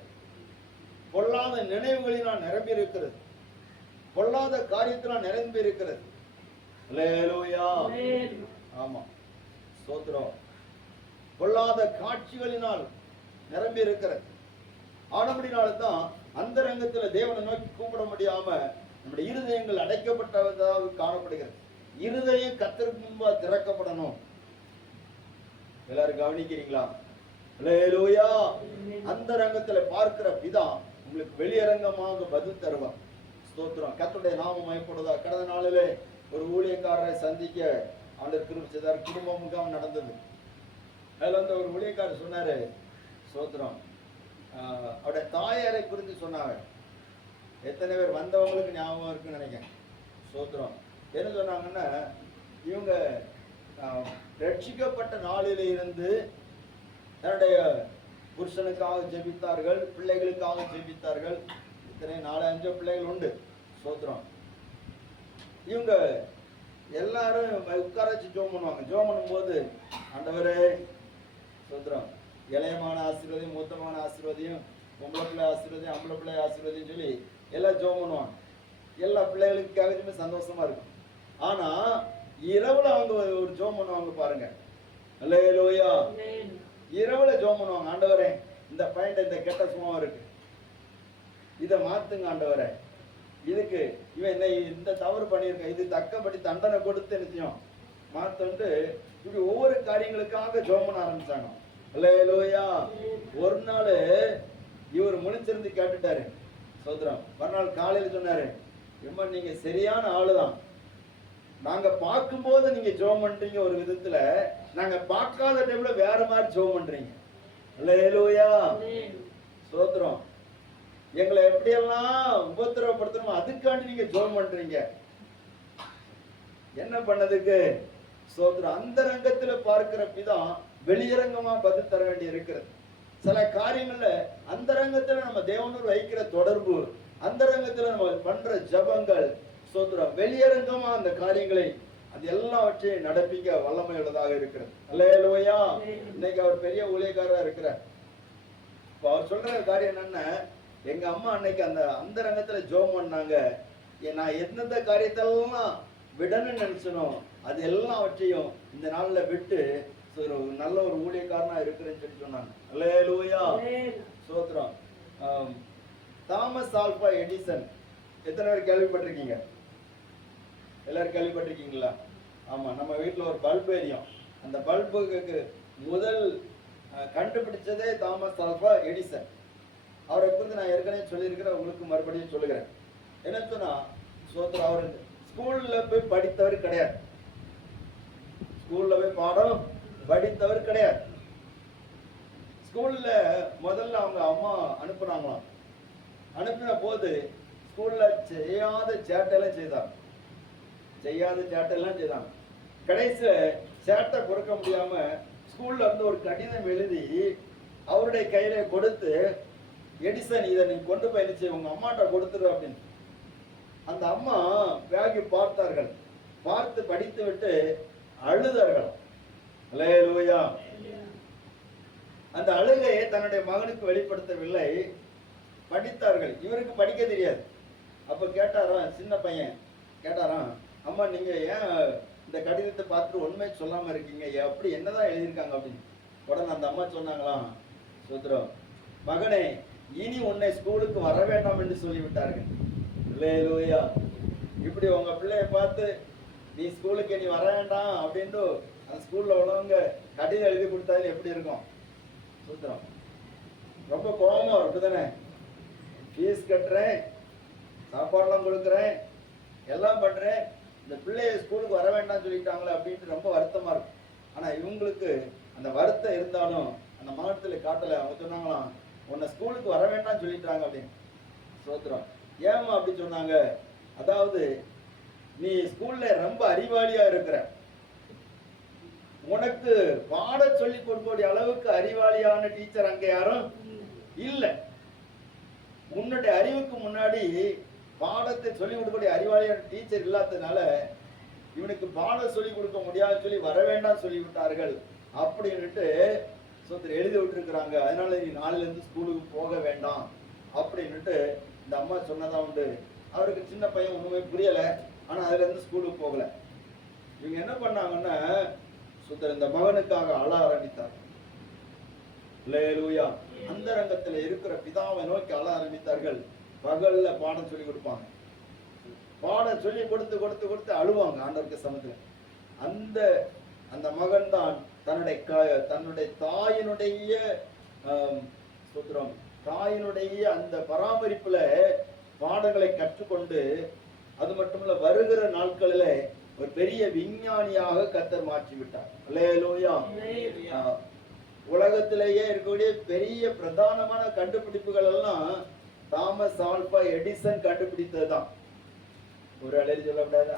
பொல்லாத நினைவுகளினால் நிரம்பி இருக்கிறது, பொல்லாத காரியத்தினால் நிரம்பி இருக்கிறது. அல்லேலூயா. ஆமா, ஸ்தோத்திரம். பொல்லாத காட்சிகளினால் நிரம்பி இருக்கிறது. ஆனபடினால்தான் அந்தரங்கத்துல தேவனை நோக்கி கூப்பிட முடியாம நம்முடைய இருதயங்கள் அடைக்கப்பட்டதாக காணப்படுகிறது. இருதயம் கர்த்தருக்கு முன்பா திறக்கப்படணும். எல்லாரும் கவனிக்கிறீங்களா? அல்லேலூயா. அந்தரங்கத்துல பார்க்கிற பிதா உங்களுக்கு வெளியரங்கமாக பதில் தருவார். ஸ்தோத்திரம். கர்த்தருடைய நாமம் மகிமைப்படுவதா. கடந்த நாளிலே ஒரு ஊழியக்காரரை சந்திக்க ஆண்டவர் கிருபை செய்தார். குடும்ப முகாம் நடந்தது. அதுல வந்து ஒரு ஊழியக்காரர் சொன்னாரு, ஸ்தோத்திரம், அவருடைய தாயாரை குறித்து சொன்னாங்க. எத்தனை பேர் வந்தவங்களுக்கு ஞாபகம் இருக்குன்னு நினைக்கிறேன். ஸ்தோத்திரம். என்ன சொன்னாங்கன்னா, இவங்க ரட்சிக்கப்பட்ட நாளில இருந்து தன்னுடைய புருஷனுக்காக ஜெபித்தார்கள், பிள்ளைகளுக்காக ஜெபித்தார்கள். இத்தனை 4-5 பிள்ளைகள் உண்டு. ஸ்தோத்திரம். இவங்க எல்லாரும் உட்கார வச்சு ஜோம் பண்ணுவாங்க. ஜோம் பண்ணும்போது, ஆண்டவரே ஸ்தோத்திரம், இளையமான ஆசீர்வாதியும் மூத்தமான ஆசீர்வாதியும் பொம்பளை பிள்ளை ஆசீர்வாதியும் ஆம்பளை பிள்ளை ஆசீர்வாதியும் சொல்லி எல்லாம் ஜோம் பண்ணுவாங்க. எல்லா பிள்ளைகளுக்காகவுமே சந்தோஷமா இருக்கும். ஆனா இரவுல அவங்க ஒரு ஜோம் பண்ணுவாங்க பாருங்க. அல்லேலூயா. இரவுல ஜோம் பண்ணுவாங்க. ஆண்டவரே, இந்த பையன் இந்த கெட்ட சும்மா இருக்கு, இதை மாத்துங்க ஆண்டவரே, இதுக்கு இவன் என்ன இந்த தவறு பண்ணியிருக்க, இது தக்கப்படி தண்டனை கொடுத்து நிச்சயம் மாத்தன்ட்டு இப்படி ஒவ்வொரு காரியங்களுக்காக ஜோம் பண்ண ஆரம்பிச்சாங்க. அல்லேலூயா. ஒரு நாள் இவர் முழிச்சிருந்து கேட்டுட்டாரு. சோதரம். மறுநாள் காலையில் சொன்னாரு, எம்மா நீங்க சரியான ஆளுதான், நாங்க பார்க்கும்போது நீங்க ஜோம் பண்றீங்க ஒரு விதத்துல, நாங்க பார்க்காத டைம்ல வேற மாதிரி ஜோம் பண்றீங்க. அல்லேலூயா. ஸ்தோத்திரம். எங்களை எப்படியெல்லாம் உபத்திரவப்படுத்தணுமோ அதுக்காண்டி நீங்க ஜோம் பண்றீங்க. என்ன பண்ணதுக்கு? ஸ்தோத்திரம். அந்தரங்கத்துல பார்க்கிற பிதா வெளியரங்கமா பதில் தர வேண்டி இருக்கிறது. சில காரியங்கள்ல அந்தரங்கத்துல நம்ம தேவனோடு வைக்கிற தொடர்பு, அந்தரங்கத்துல நம்ம பண்ற ஜபங்கள், ஸ்தோத்திரம், வெளியரங்கமா அந்த காரியங்களை அது எல்லாவற்றையும் நடப்பிக்க வல்லமை உள்ளதாக இருக்கிறது. அல்லேலூயா. இன்னைக்கு அவர் பெரிய ஊழியக்காரரா இருக்கிறார். இப்போ அவர் சொல்ற காரியம் என்னன்னா, எங்க அம்மா அன்னைக்கு அந்த அந்தரங்கத்துல ஜோம் பண்ணாங்க, நான் எந்தெந்த காரியத்தெல்லாம் விடணும்னு நினைச்சனோ அது எல்லாவற்றையும் இந்த நாள்ல விட்டு ஒரு நல்ல ஒரு ஊழியக்காரனா இருக்கிறேன்னு சொல்லி சொன்னாங்க. அல்லேலூயா. ஸ்தோத்திரம். தாமஸ் ஆல்வா எடிசன் எத்தனை பேர் கேள்விப்பட்டிருக்கீங்க? எல்லாரும் கேள்விப்பட்டிருக்கீங்களா? ஆமா, நம்ம வீட்டுல ஒரு பல்பு எரியும். அந்த பல்புக்கு முதல் கண்டுபிடிச்சதே தாமஸ் ஆல்வா எடிசன். அவரை குறித்து நான் ஏற்கனவே சொல்லியிருக்கிறேன், உங்களுக்கு மறுபடியும் சொல்லுகிறேன். என்ன சொன்னா, ஸ்தோத்திரம், அவர் ஸ்கூல்ல போய் படித்தவர் கிடையாது. ஸ்கூல்ல போய் பாடம் படித்தவர் கிடையாது. ஸ்கூல்ல முதல்ல அவங்க அம்மா அனுப்புனாங்களாம். அனுப்பின போது ஸ்கூல்ல செய்யாத சேட்டையெல்லாம் செய்தாங்க. கடைசியில சேட்டை பொறுக்க முடியாம ஸ்கூல்ல இருந்து ஒரு கடிதம் எழுதி அவருடைய கையில கொடுத்து, எடிசன் இதை நீ கொண்டு போய் நிச்சயம் உங்க அம்மாட்ட கொடுத்துரு அப்படின்னு. அந்த அம்மா வேகி பார்த்தார்கள். பார்த்து படித்து விட்டு அழுதார்கள். அல்லேலூயா. அந்த அழுகையை தன்னுடைய மகனுக்கு வெளிப்படுத்தவில்லை, படித்தார்கள். இவருக்கு படிக்க தெரியாது. அப்ப கேட்டாராம், சின்ன பையன் கேட்டாராம், அம்மா நீங்க ஏன் இந்த கடிதத்தை பார்த்துட்டு உண்மை சொல்லாம இருக்கீங்க, அப்படி என்னதான் எழுதியிருக்காங்க அப்படின்னு. உடனே அந்த அம்மா சொன்னாங்களாம், சூத்திரம், மகனே இனி உன்னை ஸ்கூலுக்கு வர வேண்டாம் என்று சொல்லிவிட்டார்கள். அல்லேலூயா. இப்படி உங்க பிள்ளைய பார்த்து நீ ஸ்கூலுக்கு நீ வர வேண்டாம் அப்படின்ட்டு அந்த ஸ்கூல்ல உள்ளவங்க கடிதம் எழுதி கொடுத்தாலும் எப்படி இருக்கும்? சூத்திரம். ரொம்ப கோபமா இருக்குதானே? ஃபீஸ் கட்டுறேன், சாப்பாடுலாம் கொடுக்குறேன், எல்லாம் பண்றேன், இந்த பிள்ளைய ஸ்கூலுக்கு வர வேண்டாம்னு சொல்லிட்டாங்களே அப்படின்ட்டு ரொம்ப வருத்தமா இருக்கும். ஆனா இவங்களுக்கு அந்த வருத்தம் இருந்தாலும் அந்த மகத்துல காட்டல. அவங்க சொன்னாங்களாம், உன்னை ஸ்கூலுக்கு வர வேண்டாம்னு சொல்லிட்டாங்க அப்படின்னு. சோத்திரம். ஏமா அப்படி சொன்னாங்க? அதாவது நீ ஸ்கூல்ல ரொம்ப அறிவாளியா இருக்கிற, உனக்கு பாட சொல்லி கொடுக்கக்கூடிய அளவுக்கு அறிவாளியான டீச்சர் அங்க யாரும் இல்ல. உன்னுடைய அறிவுக்கு முன்னாடி பாடத்தை சொல்லி கொடுக்கக்கூடிய அறிவாளியான டீச்சர் இல்லாததுனால இவனுக்கு பாடம் சொல்லி கொடுக்க முடியாதுன்னு சொல்லி வர வேண்டாம் சொல்லி விட்டார்கள் அப்படின்னுட்டு எழுதி விட்டுருக்குறாங்க. அதனால நீ நாளில இருந்து ஸ்கூலுக்கு போக வேண்டாம் அப்படின்னுட்டு இந்த அம்மா சொன்னதா உண்டு. அவருக்கு சின்ன பையன் ஒண்ணுமே புரியல, ஆனா அதுல இருந்து ஸ்கூலுக்கு போகல. இவங்க என்ன பண்ணாங்கன்னா இந்த மகனுக்காக அழ ஆரம்பித்தார். அல்லேலூயா. அந்த ரங்கத்துல இருக்கிற பிதாவை நோக்கி அழ ஆரம்பித்தார்கள். பகல்ல பாடம் சொல்லி கொடுப்பாங்க, பாடம் சொல்லி கொடுத்து கொடுத்து கொடுத்து அழுவாங்க ஆண்டவருக்கு சமத்துல. அந்த மகன் தான் தன்னுடைய தாயினுடைய அந்த பராமரிப்புல பாடங்களை கற்றுக்கொண்டு, அது மட்டுமல்ல வருகிற நாட்களில ஒரு பெரிய விஞ்ஞானியாக கர்த்தர் மாற்றி விட்டார். அல்லேலூயா. உலகத்திலேயே இருக்கக்கூடிய பெரிய பிரதானமான கண்டுபிடிப்புகள் எல்லாம் தாமஸ் ஆல்வா எடிசன் கண்டுபிடித்ததுதான். ஒரு அலையில் சொல்லக்கூடாதா?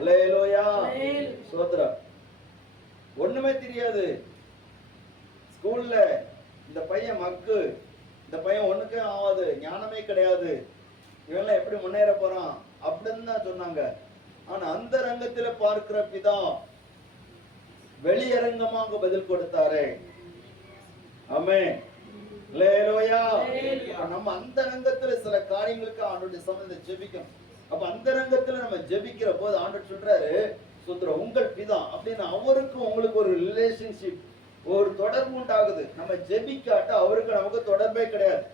அல்லேலூயா. சோத்ரா. ஒண்ணுமே தெரியாது ஸ்கூல்ல, இந்த பையன் மக்கு, இந்த பையன் ஒண்ணுக்கே ஆகாது, ஞானமே கிடையாது, இவெல்லாம் எப்படி முன்னேற போறான் அப்படின்னு தான் சொன்னாங்க. ஆனா அந்த ரங்கத்துல பார்க்கிற பிதா வெளியரங்கமாக பதில் கொடுத்தாரே. ஆமென். அல்லேலூயா. நம்ம அந்த ரங்கத்துல சில காரியங்களுக்கு ஆண்டவருடைய சமூகத்துல ஜெபிக்கணும். அப்ப அந்த ரங்கத்துல நம்ம ஜெபிக்கிற போது ஆண்டவர் சொல்றாரு, உங்கள் பிதா அப்படின்னு அவருக்கும் உங்களுக்கு ஒரு ரிலேஷன்ஷிப், ஒரு தொடர்பு உண்டாகுது. நம்ம ஜெபிக்காட்ட அவருக்கு நமக்கு தொடர்பே கிடையாது.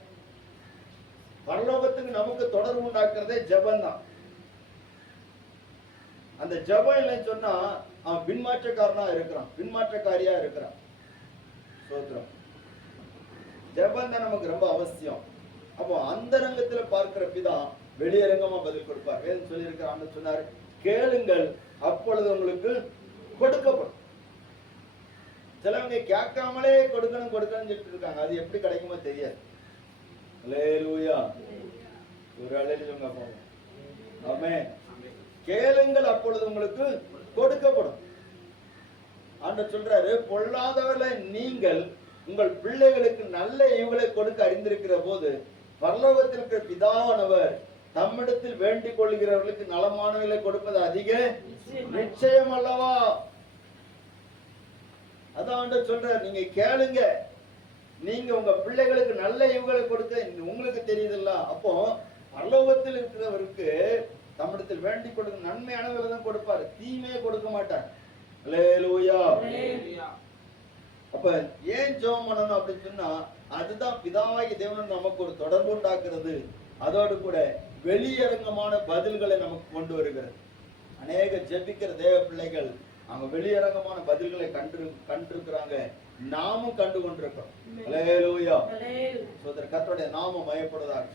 பரலோகத்துக்கு நமக்கு தொடர்பு உண்டாக்குறதே ஜெபம் தான். அந்த ஜெபம் இல்லைன்னு சொன்னா அவன் பின்மாற்றக்காரனா இருக்கிறான், பின்மாற்றக்காரியா இருக்கிறான். சோத்ரம். ஜெபம் தான் நமக்கு ரொம்ப அவசியம். அப்போ அந்த ரங்கத்துல பார்க்கிற பிதா வெளியரங்கமா பதில் கொடுப்பார். வேதம் சொல்லி இருக்கிறான்னு சொன்னாரு, கேளுங்கள் அப்பொழுது உங்களுக்கு கொடுக்கப்படும். சிலவங்க கேட்காமலே கொடுக்கணும் சொல்லிட்டு இருக்காங்க, அது எப்படி கிடைக்குமோ தெரியாது. அல்லேலூயா. ஒரு அல்லேலூயா போவோம். ஆமென். கேளுங்கள் அப்பொழுது உங்களுக்கு கொடுக்கப்படும். ஆண்டவர் சொல்றாரு, பொல்லாதவர்களை நீங்கள் உங்கள் பிள்ளைகளுக்கு நல்ல ஈவுகளை கொடுக்க அறிந்திருக்கிற போது பரலோகத்தில் இருக்கிற பிதாவானவர் தம்மிடத்தில் வேண்டிக் கொள்கிறவர்களுக்கு நலமானவர்களை கொடுப்பது அதிக நிச்சயம் அல்லவா? அதான் ஆண்டவர் சொல்றார், நீங்க கேளுங்க, நீங்க உங்க பிள்ளைகளுக்கு நல்ல ஈவுகளை கொடுக்க உங்களுக்கு தெரியுதுல்ல. அப்போ பரலோகத்தில் இருக்கிறவருக்கு தம்மிடத்தில் வேண்டிக் கொடுக்க நன்மையானவர்களை தான் கொடுப்பாரு, தீமையை கொடுக்க மாட்டார். அல்லேலூயா. அப்ப ஏன் ஜெபம் பண்ணணும் அப்படின்னு சொன்னா, அதுதான் பிதாவாகிய தேவன் நமக்கு ஒரு தொடர்பு உண்டாக்குறது. அதோடு கூட வெளியரங்கமான பதில்களை நமக்கு கொண்டு வருகிறது. அநேக ஜெபிக்கிற தேவ பிள்ளைகள் அவங்க வெளியரங்கமான பதில்களை கண்டிருக்கிறாங்க, நாமும் கண்டு கொண்டிருக்கிறோம். அல்லேலூயா. சோதரர் கர்த்தருடைய நாமம் மயப்படுவதாக.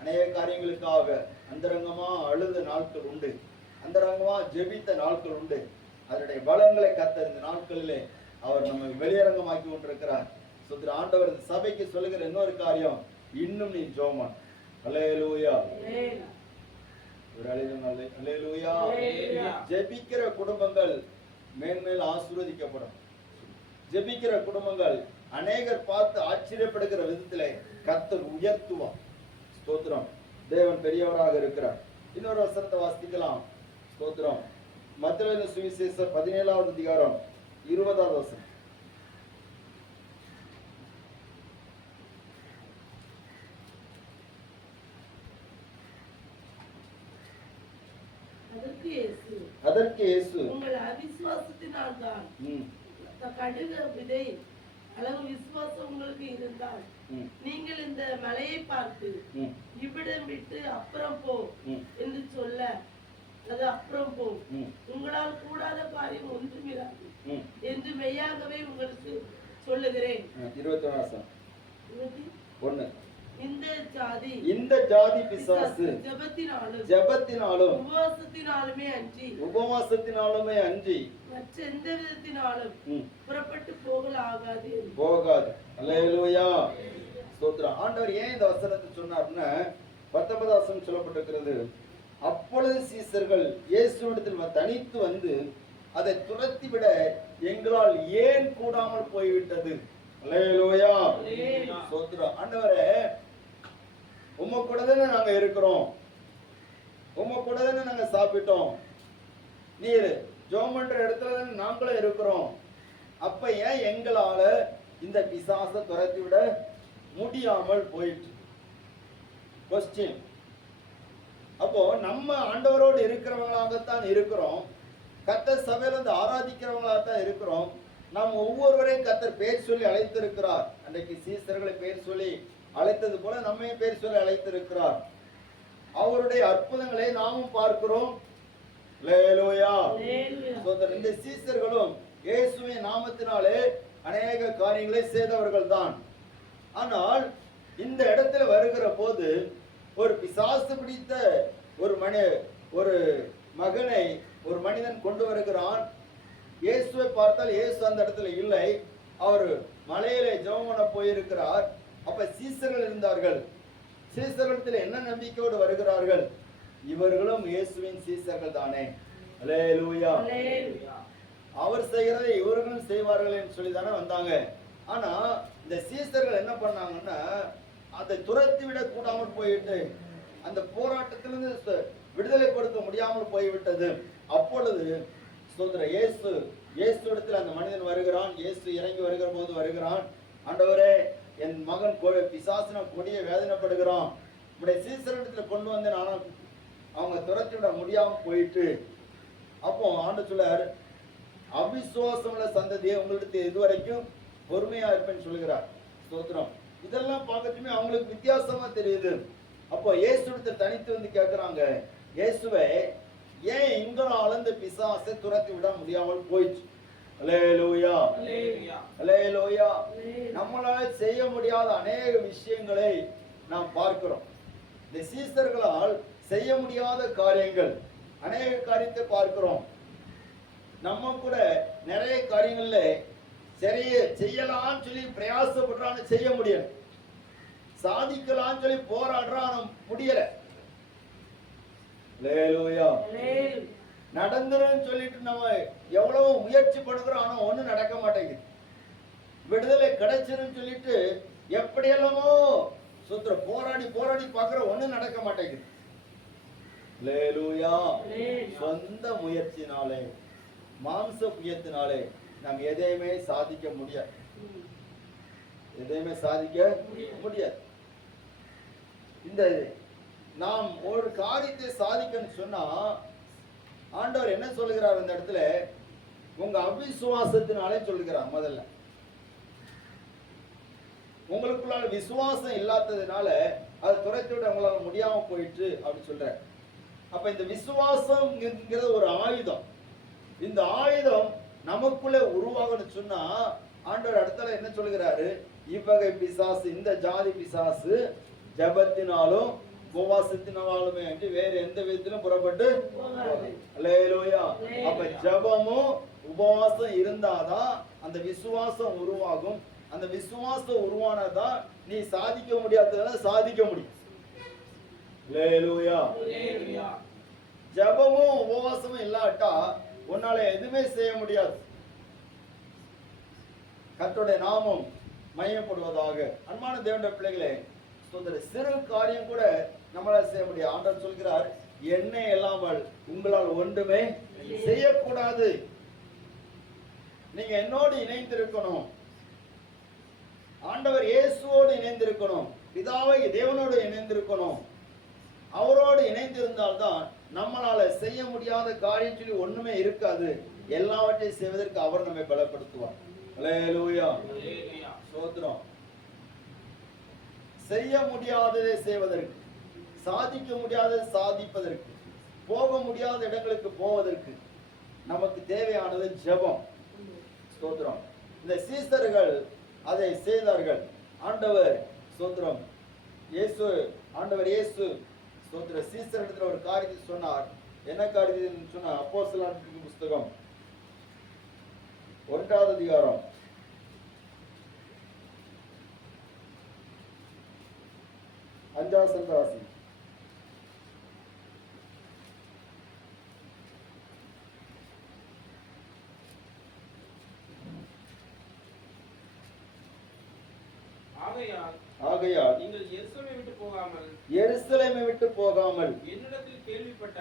அநேக காரியங்களுக்காக அந்தரங்கமா அழுத நாட்கள் உண்டு, அந்தரங்கமா ஜெபித்த நாட்கள் உண்டு. அதனுடைய பலன்களை கர்த்தர் இந்த நாட்களிலே அவர் நம்ம வெளியரங்கமாக்கி கொண்டிருக்கிறார். சோதரர் ஆண்டவர் சபைக்கு சொல்லுகிற இன்னொரு காரியம், இன்னும் நீ ஜெபம். அல்லேலூயா. ஒரு அல்லேலூயா. ஜெபிக்கிற குடும்பங்கள் மேன்மேல் ஆசீர்வதிக்கப்படும். ஜெபிக்கிற குடும்பங்கள் அநேகர் பார்த்து ஆச்சரியப்படுகிற விதத்திலே கர்த்தர் உயர்த்துவார். ஸ்தோத்திரம். தேவன் பெரியவராக இருக்கிறார். இன்னொரு வசனத்தை வாசிக்கலாம். ஸ்தோத்திரம். மத்தேயு சுவிசேஷம் 17வது அதிகாரம் 20வது வசனம். அதற்கு இயேசு உங்கள் அவிசுவாசத்தினால் தான், கடுகு விதை அளவு விசுவாசம் உங்களுக்கு இருந்தால் நீங்கள் இந்த மலையை பார்த்து இவ்விடம் விட்டு அப்புறம் போ என்று சொல்ல அது அப்புறம் போ, உங்களால் கூடாத காரியம் ஒன்றுமிராது என்று மெய்யாகவே உங்களுக்கு சொல்லுகிறேன். 21 இந்த ஜாதி பிசாசு ஜெபத்தினாலும் உபவாசத்தினாலுமே அன்றி மற்ற எந்த விதத்தினாலும் புறப்பட்டு போகாது. அல்லேலூயா. ஸ்தோத்திரம். ஆண்டவர் ஏன் இந்த வசனத்தை சொன்னார்னா, 19வது வசனம் சொல்லப்பட்டிருக்கிறது, அப்பொழுது சீசர்கள் இயேசுவிடத்தில் தனித்து வந்து அதை துரத்திவிட எங்களால் ஏன் கூடாமல் போய்விட்டது. அல்லேலூயா. ஸ்தோத்திரம். ஆண்டவரே, உம்ம கூட தானே நாங்க இருக்கிறோம், உம்ம கூட தானே நாங்க சாப்பிட்டோம், நீர் ஜெபம் பண்ற இடத்துல தானே நாங்களும் இருக்கிறோம். அப்ப ஏன் எங்களால இந்த பிசாசை துரத்தி விட முடியாமல் போயிட்டு? கொஸ்டின். அப்போ நம்ம ஆண்டவரோடு இருக்கிறவங்களாகத்தான் இருக்கிறோம், கர்த்தர் சபையில வந்து ஆராதிக்கிறவங்களாகத்தான் இருக்கிறோம். நாம் ஒவ்வொருவரையும் கர்த்தர் பேர் சொல்லி அழைத்திருக்கிறார். அன்றைக்கு சீசர்களை பேர் சொல்லி அழைத்தது போல நம்மையும் பேர் சொல்லி அழைத்திருக்கிறார். அவருடைய அற்புதங்களை நாமும் பார்க்கிறோம். அல்லேலூயா. இந்த சீசர்களும் இயேசுவின் நாமத்தினாலே அநேக காரியங்களை செய்தவர்கள் தான். ஆனால் இந்த இடத்துல வருகிற போது ஒரு பிசாசு பிடித்த ஒரு மகனை ஒரு மனிதன் கொண்டு வருகிறான். இயேசுவை பார்த்தால் இயேசு அந்த இடத்துல இல்லை, அவர் மலையிலே ஜெபம் பண்ண போயிருக்கிறார். அப்ப சீசர்கள் இருந்தார்கள். சீசர்களிடத்தில் என்ன நம்பிக்கையோடு வருகிறார்கள்? இவர்களும் இயேசுவின் சீசர்கள் தானே. அல்லேலூயா. அவர் செய்கிறதை இவர்களும் செய்வார்கள் என்று சொல்லி தானே வந்தாங்க. ஆனா இந்த சீசர்கள் என்ன பண்ணாங்கன்னா, அதை துரத்தி விட கூடாமல் போயிட்டு அந்த போராட்டத்திலிருந்து விடுதலை கொடுக்க முடியாமல் போய்விட்டது. அப்பொழுது இயேசு இடத்துல அந்த மனிதன் வருகிறான். இயேசு இறங்கி வருகிற போது வருகிறான், ஆண்டவரே, என் மகன் பிசாசின கொடிய வேதனைப்படுகிறான், உடைய சீசரிடத்துல கொண்டு வந்து நானும் அவங்க துரத்தி விட முடியாம போயிட்டு. அப்போ ஆண்டு சொல்லார், அவிசுவாசம் உள்ள சந்ததியை உங்கள்கிட்ட இதுவரைக்கும் பொறுமையா இருப்பேன்னு சொல்லுகிறார். ஸ்தோத்திரம். இதெல்லாம் பார்க்கறதுமே அவங்களுக்கு வித்தியாசமா தெரியுது. அப்போ இயேசுவிடத்தை தனித்து வந்து கேட்கிறாங்க, இயேசுவே, ஏன் எங்களால இந்த பிசாசை துரத்தி விட முடியாமல் போயிடுச்சு? அல்லேலூயா. அல்லேலூயா. நம்மளால செய்ய முடியாத அநேக விஷயங்களை நாம் பார்க்கிறோம். இந்த சீசர்களால் செய்ய முடியாத காரியங்கள், அநேக காரியத்தை பார்க்கிறோம். நம்ம கூட நிறைய காரியங்கள்ல சரிய செய்யலாம்னு சொல்லி பிரயாசப்படுறான்னு செய்ய முடியல, சாதிக்கலாம்னு சொல்லி போராடுறான் முடியல. அல்லேலூயா. நடந்துரும் சொல்லிட்டு நம்ம எவ்வளவு முயற்சி படுகிறோம், ஆனா ஒண்ணு நடக்க மாட்டேங்குது. விடுதலை கிடைச்சிரும் சொல்லிட்டு எப்படியெல்லாமோ போராடி பார்க்கிற ஒண்ணு நடக்க மாட்டேங்குது. அல்லேலூயா. சொந்த முயற்சினாலே, மாம்ச புயத்தினாலே நாம் எதையுமே சாதிக்க முடியாது, எதையுமே சாதிக்க முடியாது. இந்த நாம் ஒரு காரியத்தை சாதிக்கணும்னு சொன்னா ஆண்டவர் என்ன சொல்லுகிறார் இந்த இடத்துல? உங்க அவிசுவாசத்தினாலே சொல்லுகிறார். முதல்ல உங்களுக்குள்ள விசுவாசம் இல்லாததுனால அதை துரைத்து விட உங்களால முடியாம போயிட்டு அப்படி சொல்ற. அப்ப இந்த விசுவாசம் ஒரு ஆயுதம். இந்த ஆயுதம் நமக்குள்ள உருவாகணும்னு சொன்னா ஆண்டவர் இடத்துல என்ன சொல்லுகிறாரு? இவ்வகை பிசாசு, இந்த ஜாதி பிசாசு ஜபத்தினாலும் உபவாசத்தினாலுமே என்று வேற எந்த விதத்திலும் புறப்பட்டு. அல்லேலூயா. அப்ப ஜபமும் உபவாசம் இருந்தாதான் அந்த விசுவாசம் உருவாகும். அந்த விசுவாசம் உருவானதான் நீ சாதிக்க முடியாததால சாதிக்க முடியும். அல்லேலூயா. ஜபமும் உபவாசமும் இல்லாட்டா உன்னால எதுவுமே செய்ய முடியாது. கர்த்தருடைய நாமம் மையப்படுவதாக. அன்பான தேவனுடைய பிள்ளைகளே, சிறு காரியம் கூட நம்மளால செய்ய முடியாது. ஆண்டவர் சொல்கிறார், என்னை இல்லாமல் உங்களால் ஒன்றுமே செய்யக்கூடாது. நீங்க என்னோடு இணைந்திருக்கணும், ஆண்டவர் இயேசுவோடு இணைந்திருக்கணும், பிதாவை தேவனோடு இணைந்திருக்கணும். அவரோடு இணைந்திருந்தால்தான் நம்மளால செய்ய முடியாத காரியம் சொல்லி ஒண்ணுமே இருக்காது. எல்லாவற்றையும் செய்வதற்கு அவர் நம்மை பலப்படுத்துவார். அல்லேலூயா. ஸ்தோத்திரம். செய்ய முடியாததை செய்வதற்கு, சாதிக்க முடியாததை சாதிப்பதற்கு, போக முடியாத இடங்களுக்கு போவதற்கு நமக்கு தேவையானது ஜெபம். ஸ்தோத்திரம். இந்த சீசர்கள் அதை செய்தார்கள். ஆண்டவர் ஸ்தோத்திரம், ஆண்டவர் இயேசு ஸ்தோத்திர சீசரிடத்தில் ஒரு காரியத்தை சொன்னார். என்ன காரியத்தை சொன்னார்? அப்போஸ்தலர் புஸ்தகம் 1வது அதிகாரம் 5வது வசனம். ஆகையால் நீங்கள் எருசலேமை விட்டு போகாமல் என்னிடத்தில் கேள்விப்பட்ட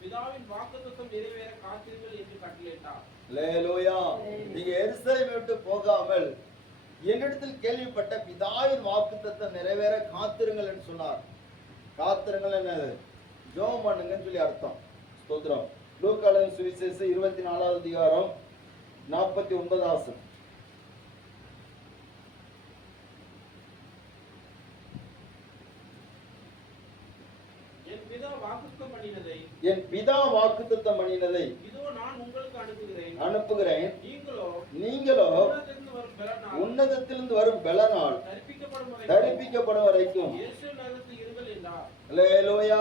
பிதாவின் வாக்குத்தத்தம் நிறைவேற காத்திருங்கள் என்று கட்டளையிட்டார். அல்லேலூயா. நீங்க எருசலேமை விட்டு போகாமல் என்னிடத்தில் கேள்விப்பட்ட பிதாவின் வாக்குத்தத்தம் நிறைவேற காத்திருங்கள் என்று சொன்னார். காத்திருங்கள் என்னது? ஜெபம் பண்ணுங்கன்னு சொல்லி அர்த்தம். ஸ்தோத்திரம். லூக்காவின் சுவிசேஷம் 24வது அதிகாரம் 49வது வசனம். என் பிதா வாக்குத்தத்தம் பண்ணினதை இதோ நான் உங்களுக்கு அனுப்புகிறேன். நீங்களோ உன்னதத்திலிருந்து வரும் பலனால் தரிப்பிக்கப்படும் வரைக்கும். அல்லேலூயா.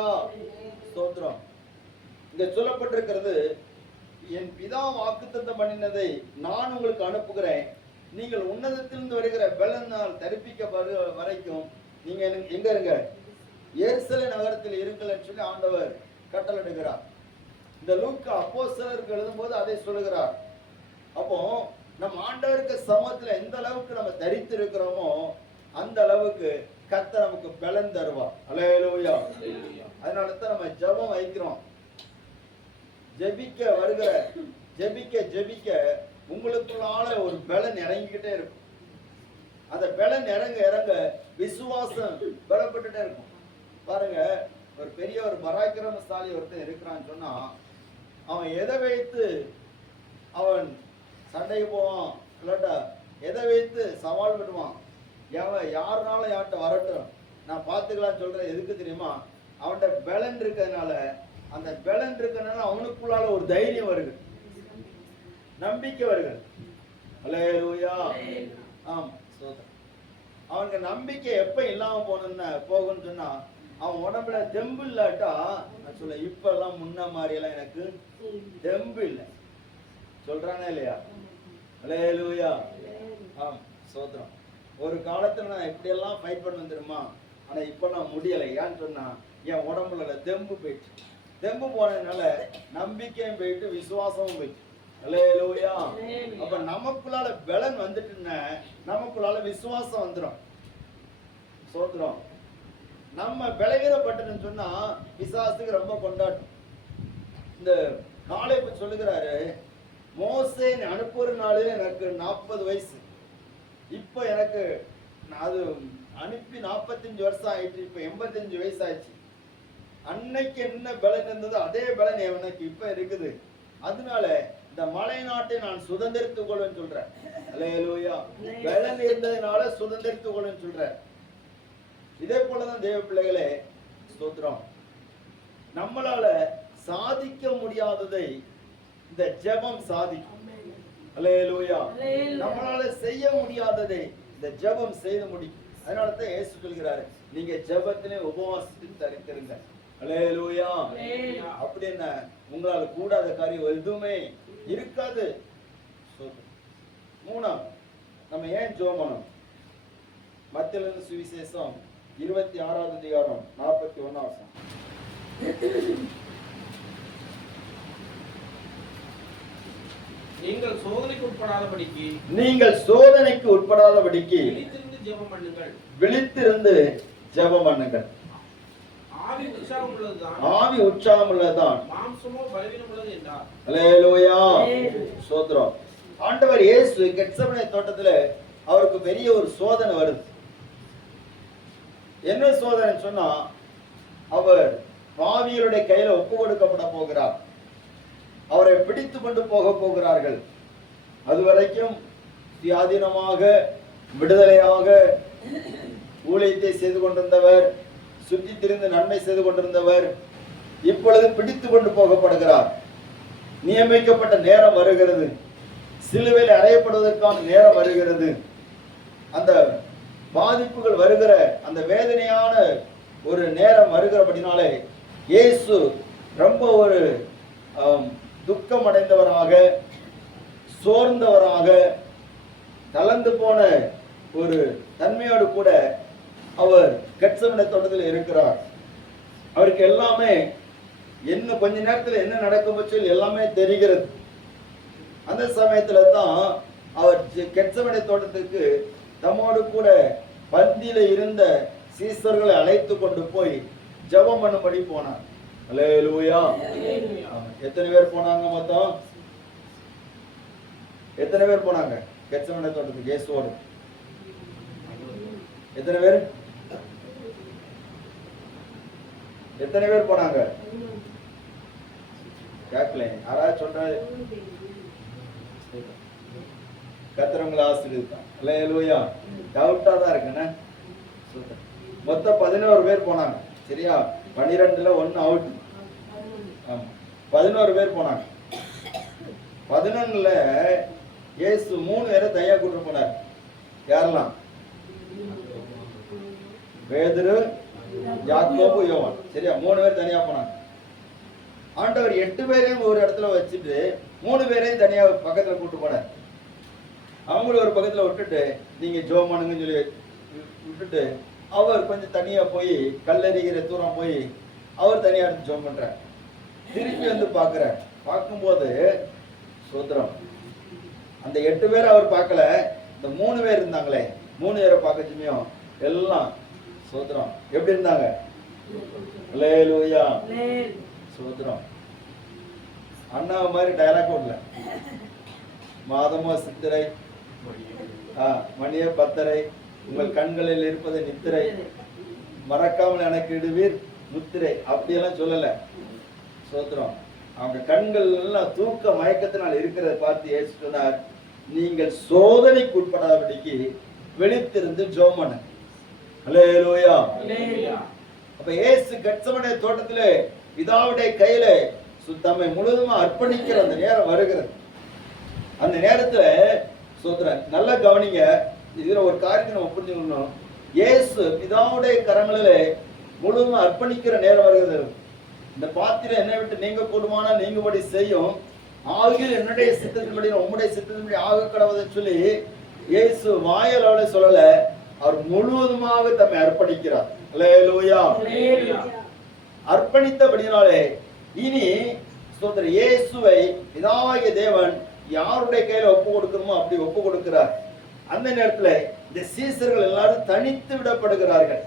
ஸ்தோத்திரம். இங்க சொல்லப்பட்டிருக்கிறது, என் பிதா வாக்குத்தத்தம் பண்ணினதை நான் உங்களுக்கு அனுப்புகிறேன். நீங்கள் உன்னதத்திலிருந்து வருகிற பலனால் தரிப்பிக்கப்படும் வரைக்கும் நீங்க எங்க இருங்க? எருசலேம் நகரத்தில் இருங்கள் என்று சொல்லி ஆண்டவர் கட்டளையிடுகிறார். இந்த லூக்கா அப்போஸ்தலருக்கு எழுதும்போது அதை சொல்லுகிறார். அப்போ நம்ம ஆண்டவருக்கு சமூகத்துல எந்த அளவுக்கு நம்ம தரித்து இருக்கிறோமோ அந்த அளவுக்கு கர்த்தர் நமக்கு பலன் தருவார். அல்லேலூயா. அதனால தான் நம்ம ஜெபம் வைக்கிறோம். ஜெபிக்க உங்களுக்குள்ளால ஒரு பலன் இறங்கிக்கிட்டே இருக்கும். அந்த பலன் இறங்க விசுவாசம் பலப்பட்டுட்டே இருக்கும். பாருங்க, ஒரு பெரிய ஒரு பராக்கிரமசாலி ஒருத்தன் இருக்கிறான்னு சொன்னா அவன் எதை வைத்து அவன் சண்டைக்கு போவான், இல்லாட்டா எதை வைத்து சவால் விடுவான், யாருனாலும் யார்கிட்ட வரட்டும் நான் பார்த்துக்கலாம் சொல்றேன். எதுக்கு தெரியுமா? அவன்கிட்ட பலன் இருக்கிறதுனால. அந்த பலன் இருக்கிறதுனால அவனுக்குள்ளால ஒரு தைரியம் வருது, நம்பிக்கை வருது. அல்லேலூயா. ஆம். அவனுக்கு நம்பிக்கை எப்ப இல்லாம போகும்னு சொன்னா அவன் உடம்புல தெம்பு இல்லாட்டா நான் சொல்ல இப்ப எல்லாம் முன்ன மாதிரி எல்லாம் எனக்கு தெம்பு இல்லை சொல்றானே இல்லையா? அல்லேலூயா. ஆம். சோத்திரம். ஒரு காலத்துல நான் எப்படி எல்லாம் ஃபைட் பண்ண வந்துருமா, ஆனா இப்ப நான் முடியலை. ஏன்னு சொன்னா என் உடம்புல தெம்பு போயிடுச்சு. தெம்பு போனதுனால நம்பிக்கையும் போயிட்டு விசுவாசமும் போயிடுச்சு. அல்லேலூயா. அப்ப நமக்குள்ளால பலன் வந்துட்டுன்னா நமக்குள்ளால விசுவாசம் வந்துடும். சோத்திரம். நம்ம பலவீனப்பட்டதுன்னு சொன்னா விசுவாசத்துக்கு ரொம்ப கொண்டாட்டம். இந்த காலேப் சொல்லுகிறாரு, மோசே அனுப்புற நாளில் எனக்கு 40 வயசு, இப்ப எனக்கு அது அனுப்பி 45 வருஷம் ஆயிடுச்சு, இப்ப 85 வயசு ஆயிடுச்சு. அன்னைக்கு என்ன பலன் இருந்ததோ அதே பலன் எனக்கு இப்ப இருக்குது. அதனால இந்த மலை நாட்டை நான் சுதந்திரித்துக் கொள்வேன்னு சொல்றேன். அல்லேலூயா. பலன் இருந்ததுனால சுதந்திரித்துக் கொள்வேன்னு சொல்றேன். இதே போலதான் தேவ பிள்ளைகளே, ஸ்தோத்திரம், நம்மளால சாதிக்க முடியாததை இந்த ஜெபம் சாதிக்கும். அல்லேலூயா. நம்மளால செய்ய முடியாததை இந்த ஜெபம் செய்து முடிக்கும். அதனாலதான் இயேசு சொல்கிறாரு, நீங்க ஜெபத்திலே உபவாசத்தில் தரித்திருங்க. அல்லேலூயா. அப்படின்னா உங்களால கூடாத காரியம் எதுவுமே இருக்காது. மூணாம், நம்ம ஏன் ஜெபம்? மத்தேயு சுவிசேஷம் 26வது அதிகாரம் 41வது வசனம். நீங்கள் சோதனைக்கு உட்படாதபடிக்கு விழித்திருந்து ஜெபம் பண்ணுங்கள். ஆவி உற்சாகம் உள்ளதுதான், மாம்சமோ பலவீனம் உள்ளது என்றார். அல்லேலூயா. ஸ்தோத்திரம். ஆண்டவர் இயேசு கெத்செமனே தோட்டத்துல அவருக்கு பெரிய ஒரு சோதனை வருது. என்ன சோதனை சொன்னா, அவர் பாவியருடைய கையில ஒப்பு கொடுக்கப்பட போகிறார். அவரை பிடித்து கொண்டு போக போகிறார்கள். அதுவரைக்கும் சுயாதீனமாக விடுதலையாக ஊழியத்தை செய்து கொண்டிருந்தவர், சுற்றி திரிந்து நன்மை செய்து கொண்டிருந்தவர், இப்பொழுது பிடித்து கொண்டு போகப்படுகிறார். நியமிக்கப்பட்ட நேரம் வருகிறது. சிலுவையில் அறையப்படுவதற்கான நேரம் வருகிறது. அந்த பாதிப்புகள் வருகிற அந்த வேதனையான ஒரு நேரம் வருகிறபடினாலே இயேசு ரொம்ப ஒரு துக்கம் அடைந்தவராக, சோர்ந்தவராக, கலந்து போன ஒரு தன்மையோடு கூட அவர் கெத்செமனே தோட்டத்தில் இருக்கிறார். அவருக்கு எல்லாமே என்ன கொஞ்ச நேரத்தில் என்ன நடக்கும் சொல்லி எல்லாமே தெரிகிறது. அந்த சமயத்துல தான் அவர் கெத்செமனே தோட்டத்துக்கு தம்மோடு கூட பந்தியில இருந்த சீசர்களை அழைத்து கொண்டு போய் ஜெபம் பண்ணும்படி போனார். அல்லேலூயா. ஆமா. எத்தனை பேர் போனாங்க மொத்தம்? எத்தனை பேர் போனாங்க கெத்செமனே தோட்டத்துக்கு இயேசுவோடு? எத்தனை பேர்? எத்தனை பேர் போனாங்க? கேட்கல. யாராவது சொல்றாரு? கர்த்தர் ஆசீர்வதிப்பார். அல்லேலூயா. டவுட்டா தான் இருக்குண்ணே. மொத்தம் 11 பேர் போனாங்க. சரியா? 12ல 1 அவுட். ஆமா, 11 பேர் போனாங்க. 11ல இயேசு 3 பேரை தனியா கூட்டிட்டு போனார். யாரெல்லாம்? பேதுரு, யாக்கோபு, யோவான். சரியா? 3 பேர் தனியா போனாங்க. ஆண்டவர் 8 பேரையும் ஒரு இடத்துல வச்சுட்டு 3 பேரையும் தனியா பக்கத்துல கூட்டு போனார். அவங்கள ஒரு பக்கத்துல விட்டுட்டு நீங்க ஜெபம் பண்ணுங்கன்னு சொல்லி விட்டுட்டு அவர் கொஞ்சம் தனியா போய் கல்லறிகிற தூரம் போய் அவர் தனியா எடுத்து ஜெபம் பண்றார். திருப்பி வந்து பார்க்கிறார். பார்க்கும்போது சோத்திரம், அந்த 8 பேர் அவர் பார்க்கல, இந்த 3 பேர் இருந்தாங்களே, 3 பேரை பார்க்க சமயம் எல்லாம் சோத்திரம் எப்படி இருந்தாங்க? அல்லேலூயா. சோத்திரம். அண்ணா மாதிரி டயலாக் இல்ல. மாதமோ சித்திரை, மணிய பத்தரை, உங்கள் கண்களில் இருப்பது நித்திரை, மறக்காமல் எனக்கு இடுவீர் முத்திரை, அப்படியெல்லாம் சொல்லல. சோத்திரம். அவங்க கண்கள் எல்லாம் தூக்க மயக்கத்தினால் இருக்கிறத பார்த்து இயேசு சொன்னார், நீங்கள் சோதனைக்கு உட்படாதபடிக்கு விழித்திருந்து ஜெபம் பண்ணுங்க. அல்லேலூயா. அப்ப இயேசு கெத்செமனே தோட்டத்திலே பிதாவுடைய கையில தம்மை முழுவதுமா அர்ப்பணிக்கிற அந்த நேரம் வருகிறது. அந்த நேரத்துல சோத்திரம் நல்லா கவனிங்க. இதுல ஒரு காரியத்தை நம்ம புரிஞ்சுக்கணும். இயேசு பிதாவுடைய கரங்களிலே முழுவதுமா அர்ப்பணிக்கிற நேரம் வருகிறது. இந்த பாத்திரம் என்னை விட்டு நீங்க கூடுமானா நீங்கபடி செய்யும், ஆகில் என்னுடைய சித்தத்தின்படி உம்முடைய சித்தத்தின்படி ஆக கடவுள்னு சொல்லி இயேசு வாயளவுல சொல்லல, அவர் முழுவதுமாக தம்மை அர்ப்பணிக்கிறார். அல்லேலூயா. அர்ப்பணித்தபடினாலே இனி சோதரர் இயேசுவை பிதாவாகிய தேவன் யாருடைய கையில ஒப்பு கொடுக்கணுமோ அப்படி ஒப்பு கொடுக்கிறார். அந்த நேரத்துல இந்த சீசர்கள் எல்லாரும் தனித்து விடப்படுகிறார்கள்.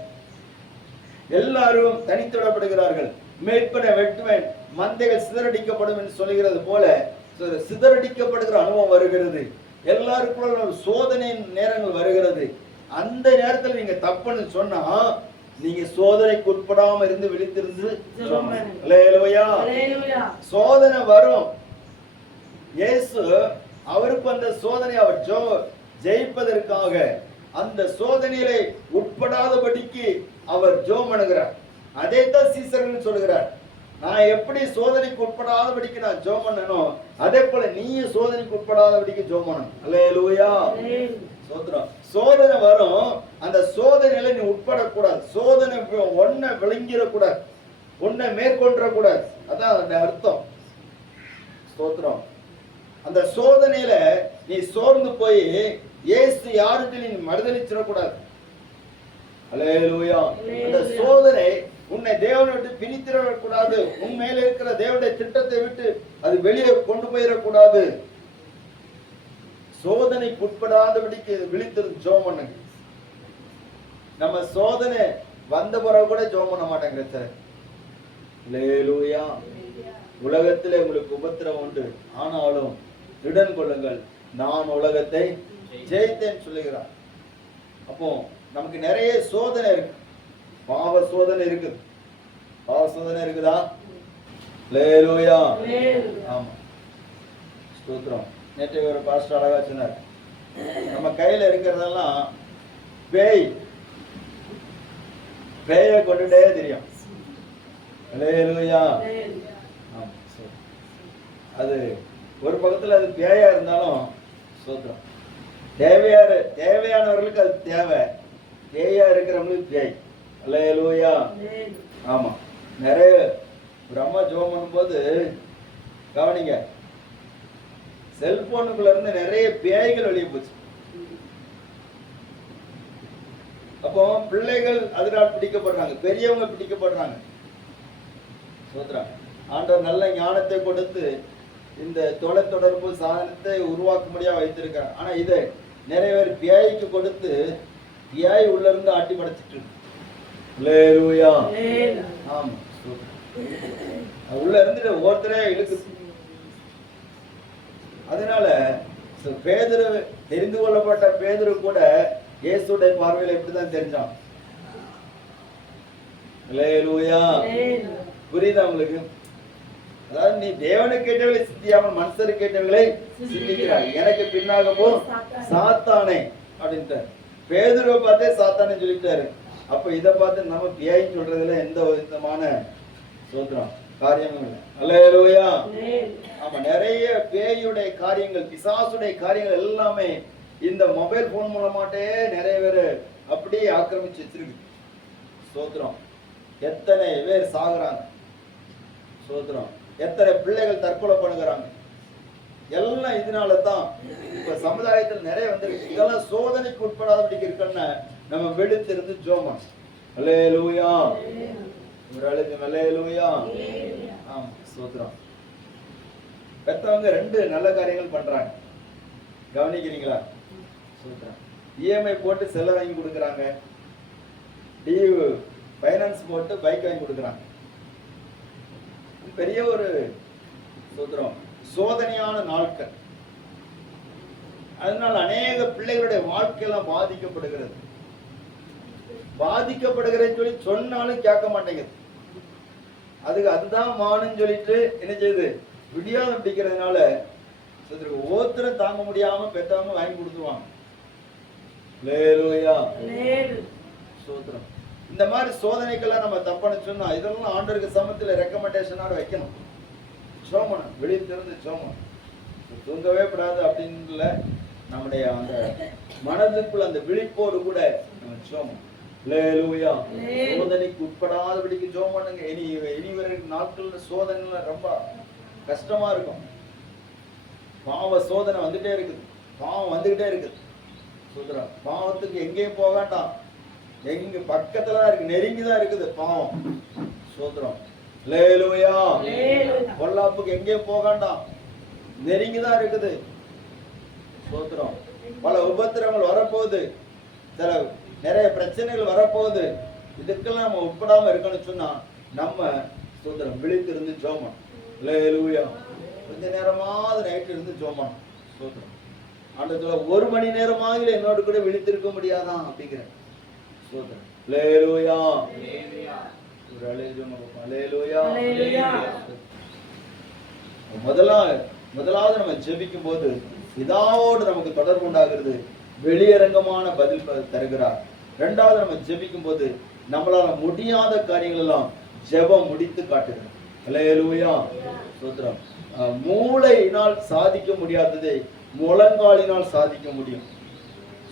எல்லாரும் தனித்து விடப்படுகிறார்கள். மேற்பனை வெட்டுவேன், மந்தைகள் சிதறடிக்கப்படும் என்று சொல்லுகிறது போல சிதறடிக்கப்படுகிற அனுபவம் வருகிறது. எல்லாருக்குள்ள ஒரு சோதனை நேரங்கள் வருகிறது. அந்த நேரத்தில் நீங்க தப்புன்னு சொன்னா நீங்க சோதனைக்கு உட்படாம இருந்து விழித்திருந்து சோதனை வரும். இயேசு அவருக்கு அந்த சோதனை அவர் ஜெயிப்பதற்காக அந்த சோதனையிலே உட்படாதபடிக்கு அவர் ஜெபம் பண்ணுகிறார். அதே தான் சீசர்கள் சொல்லுகிறார், நான் எப்படி சோதனைக்கு உட்படாதபடிக்கு நான் ஜெபம் பண்ணணும், அதே போல நீயும் சோதனைக்கு உட்படாதபடிக்கு ஜெபம் பண்ணணும். அல்லேலூயா. சோத்திரம். சோதனை வரும். அந்த சோதனையில நீ உட்படக்கூடாது. சோதனை ஒன்ன விளங்கிடக்கூடாது, ஒன்ன மேற்கொண்டக்கூடாது. அதான் அந்த அர்த்தம். ஸ்தோத்திரம். அந்த சோதனையில நீ சோர்ந்து போய் இயேசு யாருக்கு நீ மறுதலிச்சிடக்கூடாது. அல்லேலூயா. அந்த சோதனை உன்னை தேவனை விட்டு பிரித்திடக்கூடாது. உன் மேல இருக்கிற தேவனுடைய திட்டத்தை விட்டு அது வெளியே கொண்டு போயிடக்கூடாது. சோதனைக்கு உட்படாதபடிக்கு விழித்திருந்து ஜெபம் பண்ணுங்க. நம்ம சோதனை வந்த பிறகு கூட ஜெபம் பண்ண மாட்டேங்கிற சார். அல்லேலூயா. உலகத்திலே உங்களுக்கு உபத்திரவம் உண்டு, ஆனாலும் திடன் கொள்ளுங்கள், நான் உலகத்தை ஜெயித்தேன் சொல்லுகிறார். அப்போ நமக்கு நிறைய சோதனை இருக்கு. பாவ சோதனை இருக்கு. பாவ சோதனை இருக்குதா? அல்லேலூயா. ஆமா. ஸ்தோத்திரம். நேற்று ஒரு பாஸ்டர் அழகா சொன்னார், நம்ம கையில இருக்கிறதெல்லாம் பேயை கொண்டுட்டே தெரியும். அல்லேலூயா. ஆமா. அது ஒரு பக்கத்துல அது பேயா இருந்தாலும் ஸ்தோத்திரம், தேவையானவர்களுக்கு அது தேவை, பேயா இருக்கிறவங்களுக்கு பேய். அல்லேலூயா. ஆமா. நிறைய ஒரு அம்மா ஜெபம் பண்ணும்போது கவனிங்க, செல்போனுக்குள்ள இருந்து நிறைய பேய்கள் வெளியே போச்சு. அப்போ பிள்ளைகள் அதனால் பிடிக்கப்படுறாங்க, பெரியவங்க பிடிக்கப்படுறாங்க. சோத்ரா. ஆண்டவர் நல்ல ஞானத்தை கொடுத்து இந்த தொலைத்தொடர்பு சாதனத்தை உருவாக்க முடியா வைத்திருக்கிறார். ஆனா இதை நிறைய பேர் பேய்க்கு கொடுத்து பியாய் உள்ள இருந்து ஆட்டி படைச்சிட்டு இருக்கு. அல்லேலூயா. ஆமா, உள்ள இருந்துட்டு ஒவ்வொருத்தரே இழுக்கு. அதனால பேதுரு, தெரிந்து கொள்ளப்பட்ட பேதுரு கூட இயேசுடைய பார்வையில எப்படிதான் தெரிஞ்சான். அல்லேலூயா. புரியுதா உங்களுக்கு? அதாவது நீ தேவனை கேட்டவர்களை சிந்தியாமல் மனுஷரை கேட்டவர்களை சிந்திக்கிறாய். எனக்கு பின்னாக போ சாத்தானே அப்படின்ட்டு பேதுருவை பார்த்தே சாத்தானே சொல்லிட்டாரு. அப்ப இதை பார்த்து நம்ம பியாயின்னு சொல்றதுல எந்த விதமான சோத்திரம் காரியமும் இல்லை. அல்லேலூயா. ஆமா, நிறைய பேயுடைய காரியங்கள், பிசாசுடைய காரியங்கள் எல்லாமே இந்த மொபைல் போன் மூலமாட்டே நிறைய பேர் அப்படியே ஆக்கிரமிச்சு வச்சிருக்கு. சோத்திரம். எத்தனை பேர் சாகுறாங்க. சோத்திரம். எத்தனை பிள்ளைகள் தற்கொலை பண்ணுகிறாங்க. எல்லாம் இதனால தான் இப்ப சமுதாயத்தில் நிறைய வந்திருக்கு. இதெல்லாம் சோதனைக்கு உட்படாதபடிக்கு இருக்குன்னு நம்ம வெளுத்திருந்து ஜோமன். அல்லேலூயா. ஒரு அழுக்கு அல்லேலூயா. ஆமா, சோத்திரம். பெத்தவங்க ரெண்டு நல்ல காரியங்கள் பண்றாங்க, கவனிக்கிறீங்களா? சோத்திரம். இஎம்ஐ போட்டு செல்ல வாங்கி கொடுக்குறாங்க, டியூ ஃபைனான்ஸ் போட்டு பைக் வாங்கி கொடுக்குறாங்க. பெரிய ஒரு சோத்திரம் சோதனையான நாட்கள். அதனால அநேக பிள்ளைகளுடைய வாழ்க்கையெல்லாம் பாதிக்கப்படுகிறது. பாதிக்கப்படுகிறேன்னு சொல்லி சொன்னாலும் கேட்க மாட்டேங்குது. அதுதான் மானுன்னு சொல்லிட்டு என்ன செய்யுது, விடியாத பிடிக்கிறதுனால ஒவ்வொருத்தரும் தாங்க முடியாம பெத்தவங்க வாங்கி கொடுத்துருவாங்க. சோத்திரம். இந்த மாதிரி சோதனைக்கெல்லாம் நம்ம தப்பான சொன்னா இதெல்லாம் ஆண்டவருக்கு சமத்துல ரெக்கமெண்டேஷனோட வைக்கணும். சோமனம், வெளியே திறந்து சோமனம், தூங்கவே கூடாது அப்படின்னு நம்முடைய அந்த மனதுக்குள்ள அந்த விழிப்போடு கூட நம்ம சோமம். அல்லேலூயா. சோதனைக்கு உட்படாதபடிக்கு ஜெபம் பண்ணுங்க. இனி வர நாட்கள்ல சோதனை ரொம்ப கஷ்டமா இருக்கும். பாவ சோதனை வந்துட்டே இருக்குது, பாவம் வந்துகிட்டே இருக்குது. சோதரம். பாவத்துக்கு எங்கேயும் போக வேண்டாம், எங்க பக்கத்துலதான் இருக்கு, நெருங்கிதான் இருக்குது பாவம். சோதரம். அல்லேலூயா. பொல்லாப்புக்கு எங்கேயும் போக வேண்டாம், நெருங்கிதான் இருக்குது. சோதரம். பல உபத்திரங்கள் வரப்போகுது, சில நிறைய பிரச்சனைகள் வரப்போகுது. இதுக்கெல்லாம் நம்ம உட்படாம இருக்கணும்னு சொன்னா நம்ம சோதரம் விழித்திருந்து ஜெபம். அல்லேலூயா. கொஞ்ச நேரமாவது நைட்டு இருந்து ஜெபம். சோதரம். ஆண்டவரே, ஒரு மணி நேரமாக என்னோட கூட விழித்திருக்க முடியாதான் அப்படிங்கிற சோதரம். அல்லேலூயா. ஒரு அல்லேலூயா. முதலாவது நம்ம ஜெபிக்கும் போது பிதாவோடு நமக்கு தொடர்பு உண்டாகிறது, வெளியரங்கமான பதில் தருகிறார். இரண்டாவது நம்ம ஜெபிக்கும் போது நம்மளால முடியாத காரியங்கள் எல்லாம் ஜெபம் முடித்து காட்டுகிறது. அல்லேலூயா. சோத்திரம். மூளையினால் சாதிக்க முடியாததை முழங்காலினால் சாதிக்க முடியும்.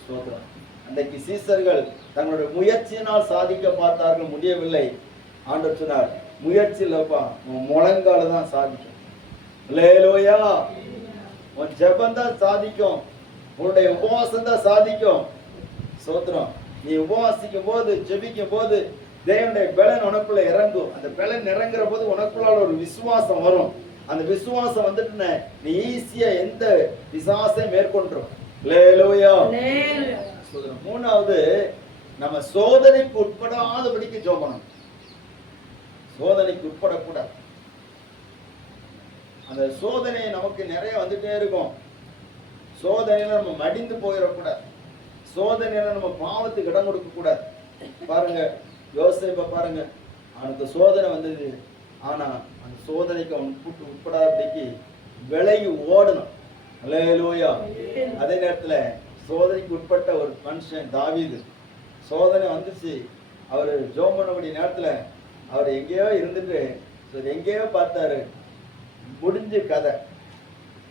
சோத்திரம். அன்றைக்கு சீசர்கள் தங்களுடைய முயற்சியினால் சாதிக்க பார்த்தார்கள், முடியவில்லை. ஆண்டவர் சொன்னார், முயற்சி இல்லப்பா, முழங்கால தான் சாதிக்கும். அல்லேலூயா. உன் ஜெபம் தான் சாதிக்கும், உன்னுடைய உபவாசம் தான் சாதிக்கும். சோத்திரம். நீ உபவாசிக்கும் போது, ஜெபிக்கும் போது தேவனுடைய பலன் உனக்குள்ள இறங்கும். அந்த பலன் இறங்குற போது உனக்குள்ளால ஒரு விசுவாசம் வரும். அந்த விசுவாசம் வந்துட்டு நீ ஈஸியா எந்த விசுவாசம் மேற்கொண்டுரும். அல்லேலூயா. சோதரம். மூணாவது, நம்ம சோதனைக்கு உட்படாதபடிக்கு ஜெபம் பண்ணணும். சோதனைக்கு உட்படக்கூடாது. அந்த சோதனை நமக்கு நிறைய வந்துட்டே இருக்கும். சோதனையில நம்ம மடிந்து போயிடக்கூடாது. சோதனையில நம்ம பாவத்துக்கு இடம் கொடுக்க கூடாது. பாருங்க, யோசேப்பை பாருங்க, அவனுக்கு சோதனை வந்தது. ஆனா அந்த சோதனைக்கு அவன் உட்படாதபடிக்கு விலகி ஓடணும். அல்லேலூயா. அதே நேரத்துல சோதனைக்கு உட்பட்ட ஒரு மனுஷன் தாவீது, சோதனை வந்துச்சு, அவர் ஜெபம் பண்ணக்கூடிய நேரத்துல அவர் எங்கேயோ இருந்துட்டு எங்கேயோ பார்த்தாரு, முடிஞ்ச கதை.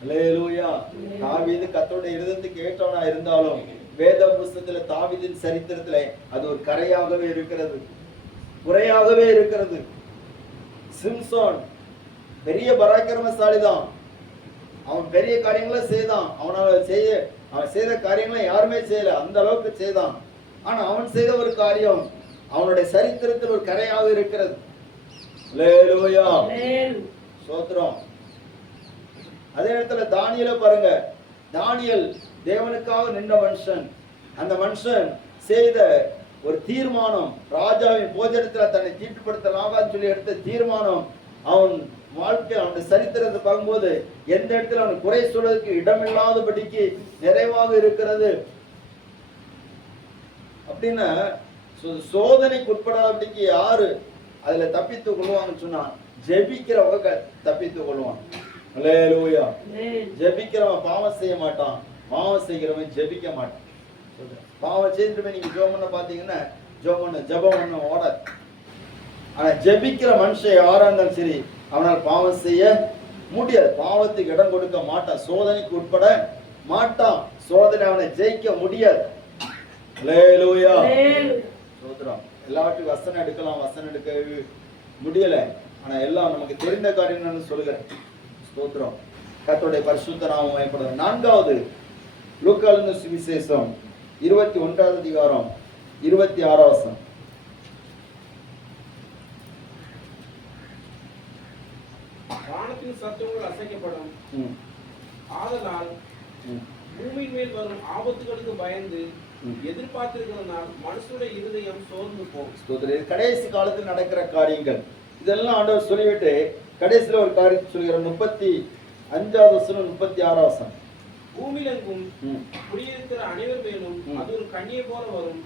அல்லேலூயா. தாவீது கர்த்தருடைய இருதயத்துக்கு ஏற்றவனா இருந்தாலும் வேத புஸ்தகத்துல தாவீதின் சரித்திரத்துல அது ஒரு கரையாகவே இருக்கிறது, குறையாகவே இருக்கிறது. சிம்சோன் பெரிய பராக்கிரமசாலி தான், அவன் பெரிய காரியங்களை செய்தான். அவன் செய்த காரியங்களை யாருமே செய்யல, அந்த அளவுக்கு செய்தான். ஆனா அவன் செய்த ஒரு காரியம் அவனுடைய சரித்திரத்தில் ஒரு கரையாக இருக்கிறது. அல்லேலூயா. ஸ்தோத்திரம். அதே நேரத்துல தானியேலை பாருங்க, தானியேல் தேவனுக்காக நின்ற மனுஷன். அந்த மனுஷன் செய்த ஒரு தீர்மானம், ராஜாவின் போஜனத்துல தன்னை தீட்டுப்படுத்தலாகான்னு சொல்லி எடுத்த தீர்மானம், அவன் வாழ்க்கை அவனுடைய சரித்திரத்தை பார்க்கும்போது எந்த இடத்துல அவன் குறை சொல்வதற்கு இடமில்லாதபடிக்கு நிறைவாக இருக்கிறது. அப்படின்னா சோதனைக்கு உட்படாதபடிக்கு யாரு அதுல தப்பித்து கொள்வாங்கன்னு சொன்னா ஜெபிக்கிறவங்க தப்பித்து கொள்வான். அல்லேலூயா. ஜெபிக்கிறவன் பாவம் செய்ய மாட்டான், பாவம் செய்கிறவன் ஜெபிக்க மாட்டான். பாவம் செய்துட்டு நீங்க ஜெபம் பண்ண பாத்தீங்கன்னா ஜெபம் பண்ண ஓடாது. ஆனா ஜெபிக்கிற மனுஷன் யாரா இருந்தாலும் சரி அவனால் பாவம் செய்ய முடியாது, பாவத்துக்கு இடம் கொடுக்க மாட்டான், சோதனைக்கு உட்பட மாட்டான், சோதனை அவனை ஜெயிக்க முடியாது. அல்லேலூயா. சோதரம் எல்லாவற்றையும் வசனம் எடுக்கலாம், வசனம் எடுக்க முடியல, ஆனா எல்லாம் நமக்கு தெரிந்த காரியம் சொல்லுகிறேன். ஸ்தோத்திரம். கர்த்தருடைய பரிசுத்த நாமம் மகிமைப்படும். 4வது லூக்கா எழுதின சுவிசேஷம் 21வது அதிகாரம் 26வது வசனம். வானத்தின் சத்தங்கள் அசைக்கப்படும், ஆதலால் பூமியின் மேல் வரும் ஆபத்துகளுக்கு பயந்து எதிர்பார்த்திருக்கிறதுனால் மனுஷனுடைய இருதயம் சோர்ந்து போகும். கடைசி காலத்தில் நடக்கிற காரியங்கள் இதெல்லாம் ஆண்டவர் சொல்லிவிட்டு கடைசியில் ஒரு காரியத்தை சொல்கிற 35வது வசனம் 36வது வசனம். பூமியிலெங்கும் குடியிருக்கிற அனைவர் மேலும் அது ஒரு கண்ணியை போல வரும்.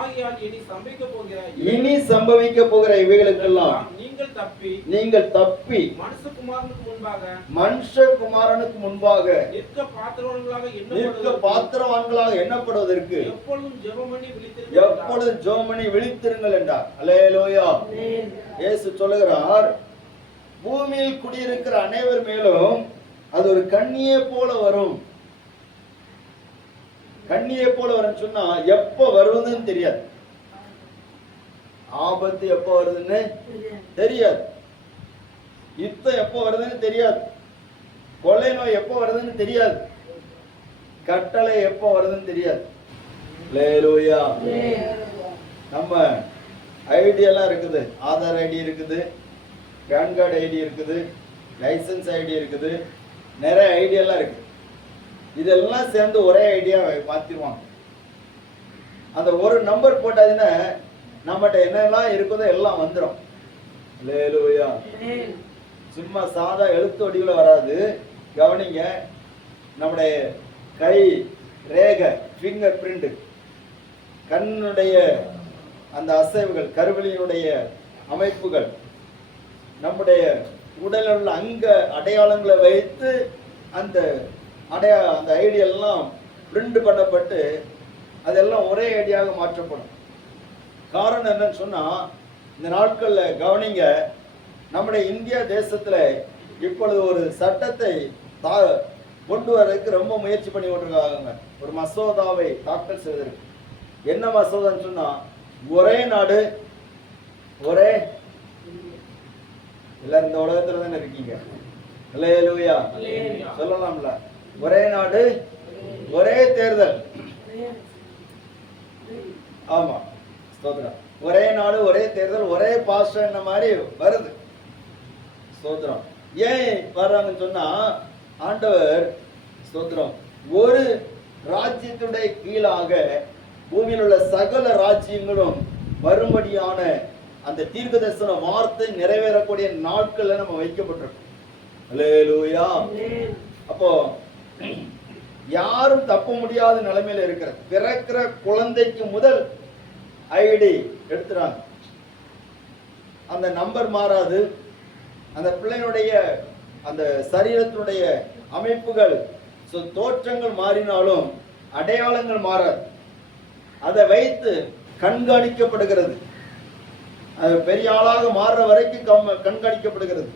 ஆகையால் இனி சம்பவிக்க போகிற இவைகளுக்கெல்லாம் நீங்கள் தப்பி மனுஷகுமாரனுக்கு முன்பாக நிற்க பாத்திரவான்களாக எண்ணப்படுவதற்கு எப்பொழுதும் ஜெபம் பண்ணி விழித்திருங்கள் என்றார். அல்லேலூயா. இயேசு சொல்லுகிறார், பூமியில் குடியிருக்கிற அனைவர் மேலும் அது ஒரு கண்ணியை போல வரும். கண்ணியை போல வரும்னு சொன்னா எப்ப வருவதுன்னு தெரியாது, ஆபத்து எப்ப வருதுன்னு தெரியாது, யுத்தம் எப்ப வருதுன்னு தெரியாது, கொள்ளை நோய் எப்ப வருதுன்னு தெரியாது, கட்டளை எப்ப வருதுன்னு தெரியாது. அல்லேலூயா. நம்ம ஐடி எல்லாம் இருக்குது, ஆதார் ஐடி இருக்குது, பேன் கார்டு ஐடி இருக்குது, லைசன்ஸ் ஐடி இருக்குது, நிறைய ஐடி எல்லாம் இருக்கு. இதெல்லாம் சேர்ந்து ஒரே ஐடியா மாத்திடுவாங்க. அந்த ஒரு நம்பர் போட்டாச்சுன்னா நம்மகிட்ட என்னெல்லாம் இருக்குதோ எல்லாம் வந்துடும். அல்லேலூயா. சும்மா சாதா எழுத்து வடிவில் வராது. கவனிங்க, நம்முடைய கை ரேகை, ஃபிங்கர் பிரிண்ட், கண்ணுடைய அந்த அசைவுகள், கருவிலினுடைய அமைப்புகள், நம்முடைய உடலில் உள்ள அங்க அடையாளங்களை வைத்து அந்த அந்த ஐடியெல்லாம் பிரிண்ட் பண்ணப்பட்டு அதெல்லாம் ஒரே ஐடியாக மாற்றப்படும். காரணம் என்னன்னு சொன்னா, இந்த நாட்களில் கவனிங்க, நம்முடைய இந்தியா தேசத்துல இப்பொழுது ஒரு சட்டத்தை கொண்டு வரதுக்கு ரொம்ப முயற்சி பண்ணி கொண்டிருக்காங்க. ஒரு மசோதாவை தாக்கல் செய்வதற்கு. என்ன மசோதான்னு சொன்னா, ஒரே நாடு ஒரே, எல்லாரும் இந்த உலகத்துல தானே இருக்கீங்க, அல்லேலூயா சொல்லலாம்ல, ஒரே நாடு ஒரே தேர்தல். ஆமா, ஸ்தோத்திரம். ஒரே நாடு ஒரே தேர்தல், ஒரே பாஸ்டர் என்ன மாதிரி வருது. ஸ்தோத்திரம். ஏன் வர்றாங்கன்னு சொன்னா, ஆண்டவர் ஸ்தோத்திரம் ஒரு ராஜ்யத்துடைய கீழாக பூமியில் உள்ள சகல ராஜ்யங்களும் வரும்படியான அந்த தீர்க்கதரிசன வார்த்தை நிறைவேறக்கூடிய நாட்கள்ல நம்ம வைக்கப்பட்டிருக்கோம். அல்லேலூயா. அப்போ யாரும் தப்ப முடியாத நிலைமையில இருக்கிற பிறக்கிற குழந்தைக்கு முதல் ஐடி எடுத்துறாங்க. அந்த நம்பர் மாறாது, அந்த பிள்ளையுடைய அந்த சரீரத்தினுடைய அமைப்புகள் தோற்றங்கள் மாறினாலும் அடையாளங்கள் மாறாது. அதை வைத்து கண்காணிக்கப்படுகிறது. பெரிய ஆளாக மாறுற வரைக்கும் கண்காணிக்கப்படுகிறது.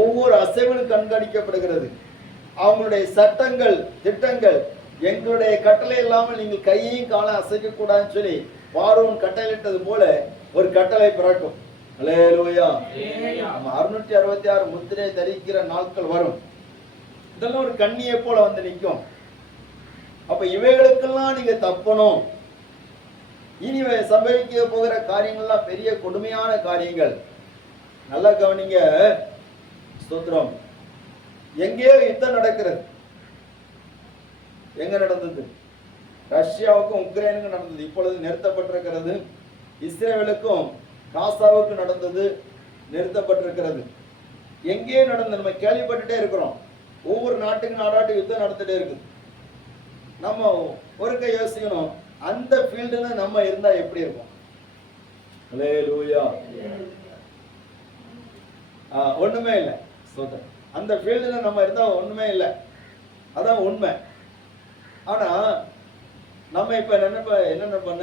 ஒவ்வொரு அசைவிலும் கண்காணிக்கப்படுகிறது. அவங்களுடைய சட்டங்கள் திட்டங்கள், எங்களுடைய கட்டளை இல்லாமல் நீங்கள் கையையும் கால அசைக்க கூடாதுன்னு சொல்லி பார்வோன் கட்டளையிட்டது போல ஒரு கட்டளை பிறக்கும். அல்லேலூயா. 666 முத்திரை தரிக்கிற நாட்கள் வரும். இதெல்லாம் ஒரு கண்ணியை போல வந்து நிற்கும். அப்ப இவைகளுக்கெல்லாம் நீங்க தப்பணும். இனி சம்பவிக்க போகிற காரியங்கள்லாம் பெரிய கொடுமையான காரியங்கள். நல்லா கவனிங்க. ஸ்தோத்திரம். எங்கேயோ யுத்தம் நடக்கிறது. எங்க நடந்தது? ரஷ்யாவுக்கும் உக்ரைனுக்கும் நடந்தது, இப்பொழுது நிறுத்தப்பட்டிருக்கிறது. இஸ்ரேலுக்கும் காசாவுக்கு நடந்தது, நிறுத்தப்பட்டிருக்கிறது. எங்கேயே நடந்தது, நம்ம கேள்விப்பட்டுட்டே இருக்கிறோம். ஒவ்வொரு நாட்டுக்கு நாடாட்டு யுத்தம் நடந்துட்டே இருக்குது. நம்ம ஒருக்க யோசிக்கணும், அந்த ஃபீல்டுல நம்ம இருந்தா எப்படி இருக்கும்? ஹல்லேலூயா. ஒண்ணுமே இல்லை. அந்த ஃபீல்டுல நம்ம இருந்தா ஒண்ணுமே இல்லை, அதான் உண்மை. ஆனா நம்ம இப்ப என்ன பண்ண,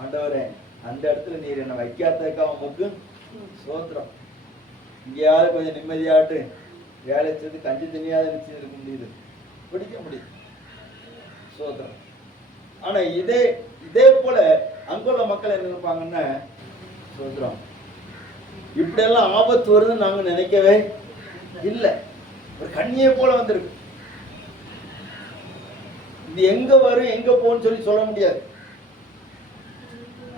ஆண்டவரே அந்த இடத்துல நீர் என்ன வைக்காதக்கா உமக்கு சோத்திரம். இங்கேயாவது கொஞ்சம் நிம்மதியாட்டு வேலை செய்து கஞ்சி தண்ணியாவது நிச்சயம் இருக்க முடியுது, பிடிக்க முடியுது, சோத்திரம். ஆனா இதே போல அங்குள்ள மக்கள் என்ன நினைப்பாங்கன்னா, சோத்திரம் இப்படியெல்லாம் ஆபத்து வருதுன்னு நாங்க நினைக்கவே இல்லை. ஒரு கண்ணியை போல வந்திருக்கு. இது எங்க வரும் எங்க போன்னு சொல்லி சொல்ல முடியாது.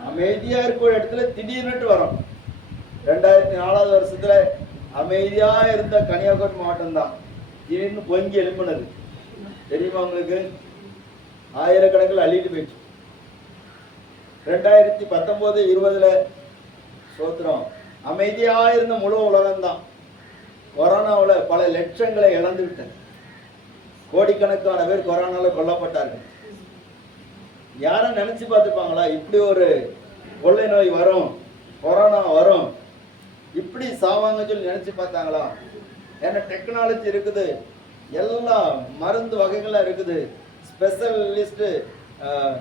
அமைதியா இருக்கிற இடத்துல திடீர்னு வரும். 2004 வருஷத்துல அமைதியா இருந்த கன்னியாகுமரி மாவட்டம் தான் திடீர்னு பொங்கி எழும்பினது. தெரியுமா உங்களுக்கு? ஆயிரக்கணக்கில் அள்ளிட்டு போயிடுச்சு. 2019-20 சோத்திரம் அமைதியா இருந்த முழு உலகம்தான் கொரோனாவில் பல லட்சங்களை இழந்து விட்டது. கோடிக்கணக்கான பேர் கொரோனால கொல்லப்பட்டார்கள். யாரும் நினைச்சு பார்த்துப்பாங்களா இப்படி ஒரு கொள்ளை நோய் வரும், கொரோனா வரும், இப்படி சாவாங்க சொல்லி நினைச்சு பார்த்தாங்களா? ஏன்னா டெக்னாலஜி இருக்குது, எல்லா மருந்து வகைகள்லாம் இருக்குது, ஸ்பெஷலிஸ்ட்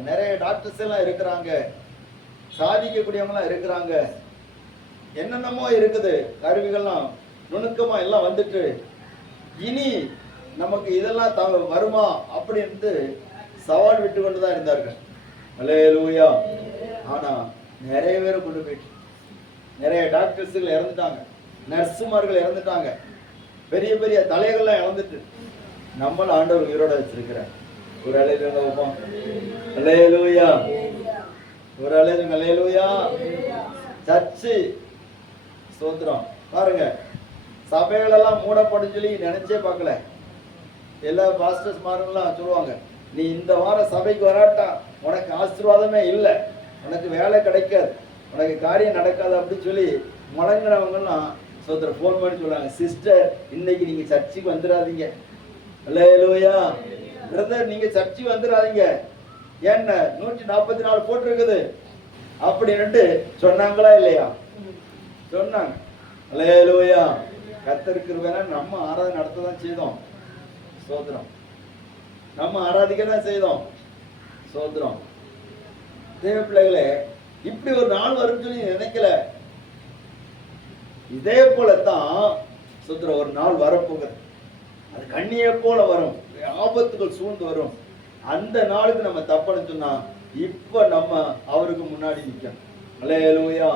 நிறைய டாக்டர்ஸ் எல்லாம் இருக்கிறாங்க, சாதிக்கக்கூடியவங்களாம் இருக்கிறாங்க, என்னென்னமோ இருக்குது, கருவிகள்லாம் நுணுக்கமா எல்லாம் வந்துட்டு இனி நமக்கு இதெல்லாம் வருமா அப்படின்ட்டு சவால் விட்டு கொண்டுதான் இருந்தார்கள். அல்லேலூயா. ஆனா நிறைய பேரை கொண்டு போயிட்டு நிறைய டாக்டர்ஸுகள் இறந்துட்டாங்க, நர்ஸுமார்கள் இறந்துட்டாங்க, பெரிய பெரிய தலைகள்லாம் இறந்துட்டு நம்மள ஆண்டவர் உயிரோட வச்சிருக்கிறார். ஒரு அலையில வைப்போம். அல்லேலூயா. ஒரு அலையில அல்லேலூயா. சர்ச்சு ஸ்தோத்திரம். பாருங்க, சபைகள் எல்லாம் மூடப்படும் சொல்லி நினைச்சே பார்க்கல. எல்லா பாஸ்டர்ஸ் மாரெல்லாம் சொல்லுவாங்க, நீ இந்த வாரம் சபைக்கு வராட்டா உனக்கு ஆசீர்வாதமே இல்லை, உனக்கு வேலை கிடைக்காது, உனக்கு காரியம் நடக்காது அப்படின்னு சொல்லி முழங்கினவங்கலாம் சோத்திரம் ஃபோன் பண்ணி சொல்லுவாங்க, சிஸ்டர் இன்னைக்கு நீங்க சர்ச்சுக்கு வந்துடாதீங்க. அல்லேலூயா. பிரதர் நீங்க சர்ச்சுக்கு வந்துடாதீங்க, என்ன 144 போட்டிருக்குது அப்படின்ட்டு சொன்னாங்களா இல்லையா? சொன்னாங்க. அல்லேலூயா. கர்த்தருக்கு வேணா நம்ம ஆராதனை நடத்ததான் செய்தோம். சோத்திரம். நம்ம ஆராதிக்க தான் செய்தோம். சோத்திரம். தேவ பிள்ளைகளே, இப்படி ஒரு நாள் வரும் சொல்லி நினைக்கல. இதே போலத்தான் சோத்திரம் ஒரு நாள் வரப்போகுது. அது கண்ணியை போல வரும், ஆபத்துகள் சூழ்ந்து வரும். அந்த நாளுக்கு நம்ம தப்புன்னு சொன்னா இப்ப நம்ம அவருக்கு முன்னாடி நிக்கணும். அல்லேலூயா.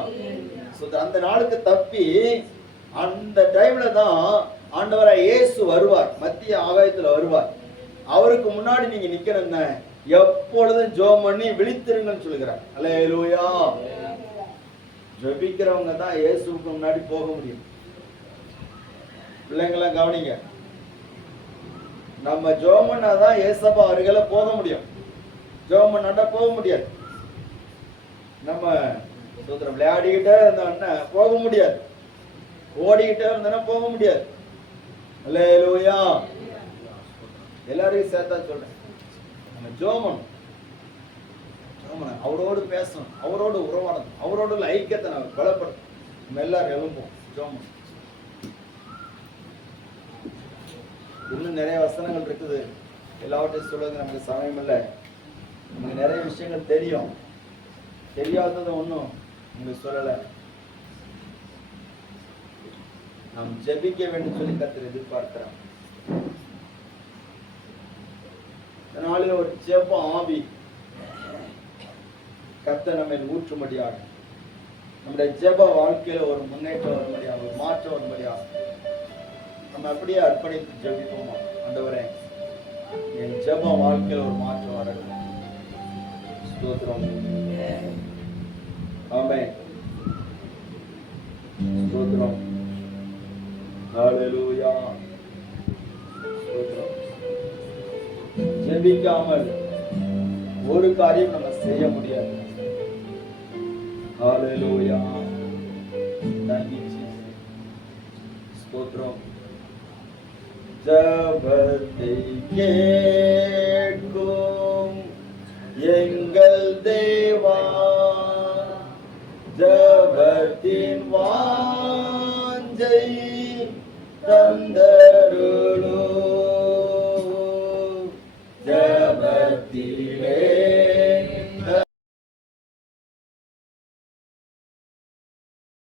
அந்த நாளுக்கு தப்பி அந்த டைம்ல தான் ஆண்டவராய் இயேசு வருவார், மத்திய ஆகாயத்துல வருவார். அவருக்கு முன்னாடி நீங்க நிக்கணும்னா எப்பொழுதும் ஜெபம் பண்ணி விழித்திருங்கன்னு சொல்லுகிறார். அல்லேலூயா. ஜெபிக்கிறவங்க தான் இயேசுவுக்கு முன்னாடி போக முடியும். பிள்ளைங்களாம் கவனிங்க, நம்ம ஜெபம் பண்ணாதான் இயேசப்பா அருகில போக முடியும். ஜெபம் பண்ணாட்டா போக முடியாது. நம்ம சோத்திரம் விளையாடிக்கிட்டே இருந்தோம்னா போக முடியாது, ஓடிக்கிட்டே இருந்தோம்னா போக முடியாது. அல்லேலூயா. எல்லாரையும் சேர்த்தா சொல்றேன், நம்ம ஜெபம் அவரோடு பேசணும், அவரோடு உறவாடணும், அவரோடு ஐக்கியத்தை நம்ம பலப்படணும். நம்ம எல்லாரும் எழுப்போம் ஜெபம். இன்னும் நிறைய வசனங்கள் இருக்குது, எல்லாவற்றையும் சொல்றது நமக்கு சமயம் இல்லை. நமக்கு நிறைய விஷயங்கள் தெரியும், தெரியாதது ஒன்றும் உங்களுக்கு சொல்லலை. நாம் ஜெபிக்க வேண்டும் சொல்லி கர்த்தர் எதிர்பார்க்கிறான். நாளில் ஒரு ஜெப ஆவி கர்த்தர் நம்மை ஊற்றும்படியாக, நம்முடைய ஜெப வாழ்க்கையில ஒரு முன்னேற்றம் வரும்படியாக, ஒரு மாற்றம் வரும்படியாக நம்ம அப்படியே அர்ப்பணித்து ஜெபிப்போமா? ஆண்டவரே, என் ஜெப வாழ்க்கையில ஒரு மாற்றம் வரட்டும். ஸ்தோத்திரம். ஆமென். ஸ்தோத்திரம். ஹல்லேலூயா. ஸ்தோத்திரம். ஜெபிக்காமல் ஒரு காரியம் நம்ம செய்ய முடியாது. ஹalleluya. Thank you Jesus. ஸ்தோத்திரம். ஜெபத்தை கேட்கும் எங்கள் தேவா, ஜெபத்தின் வாஞ்சை தந்தருளும், ஜெபத்திலே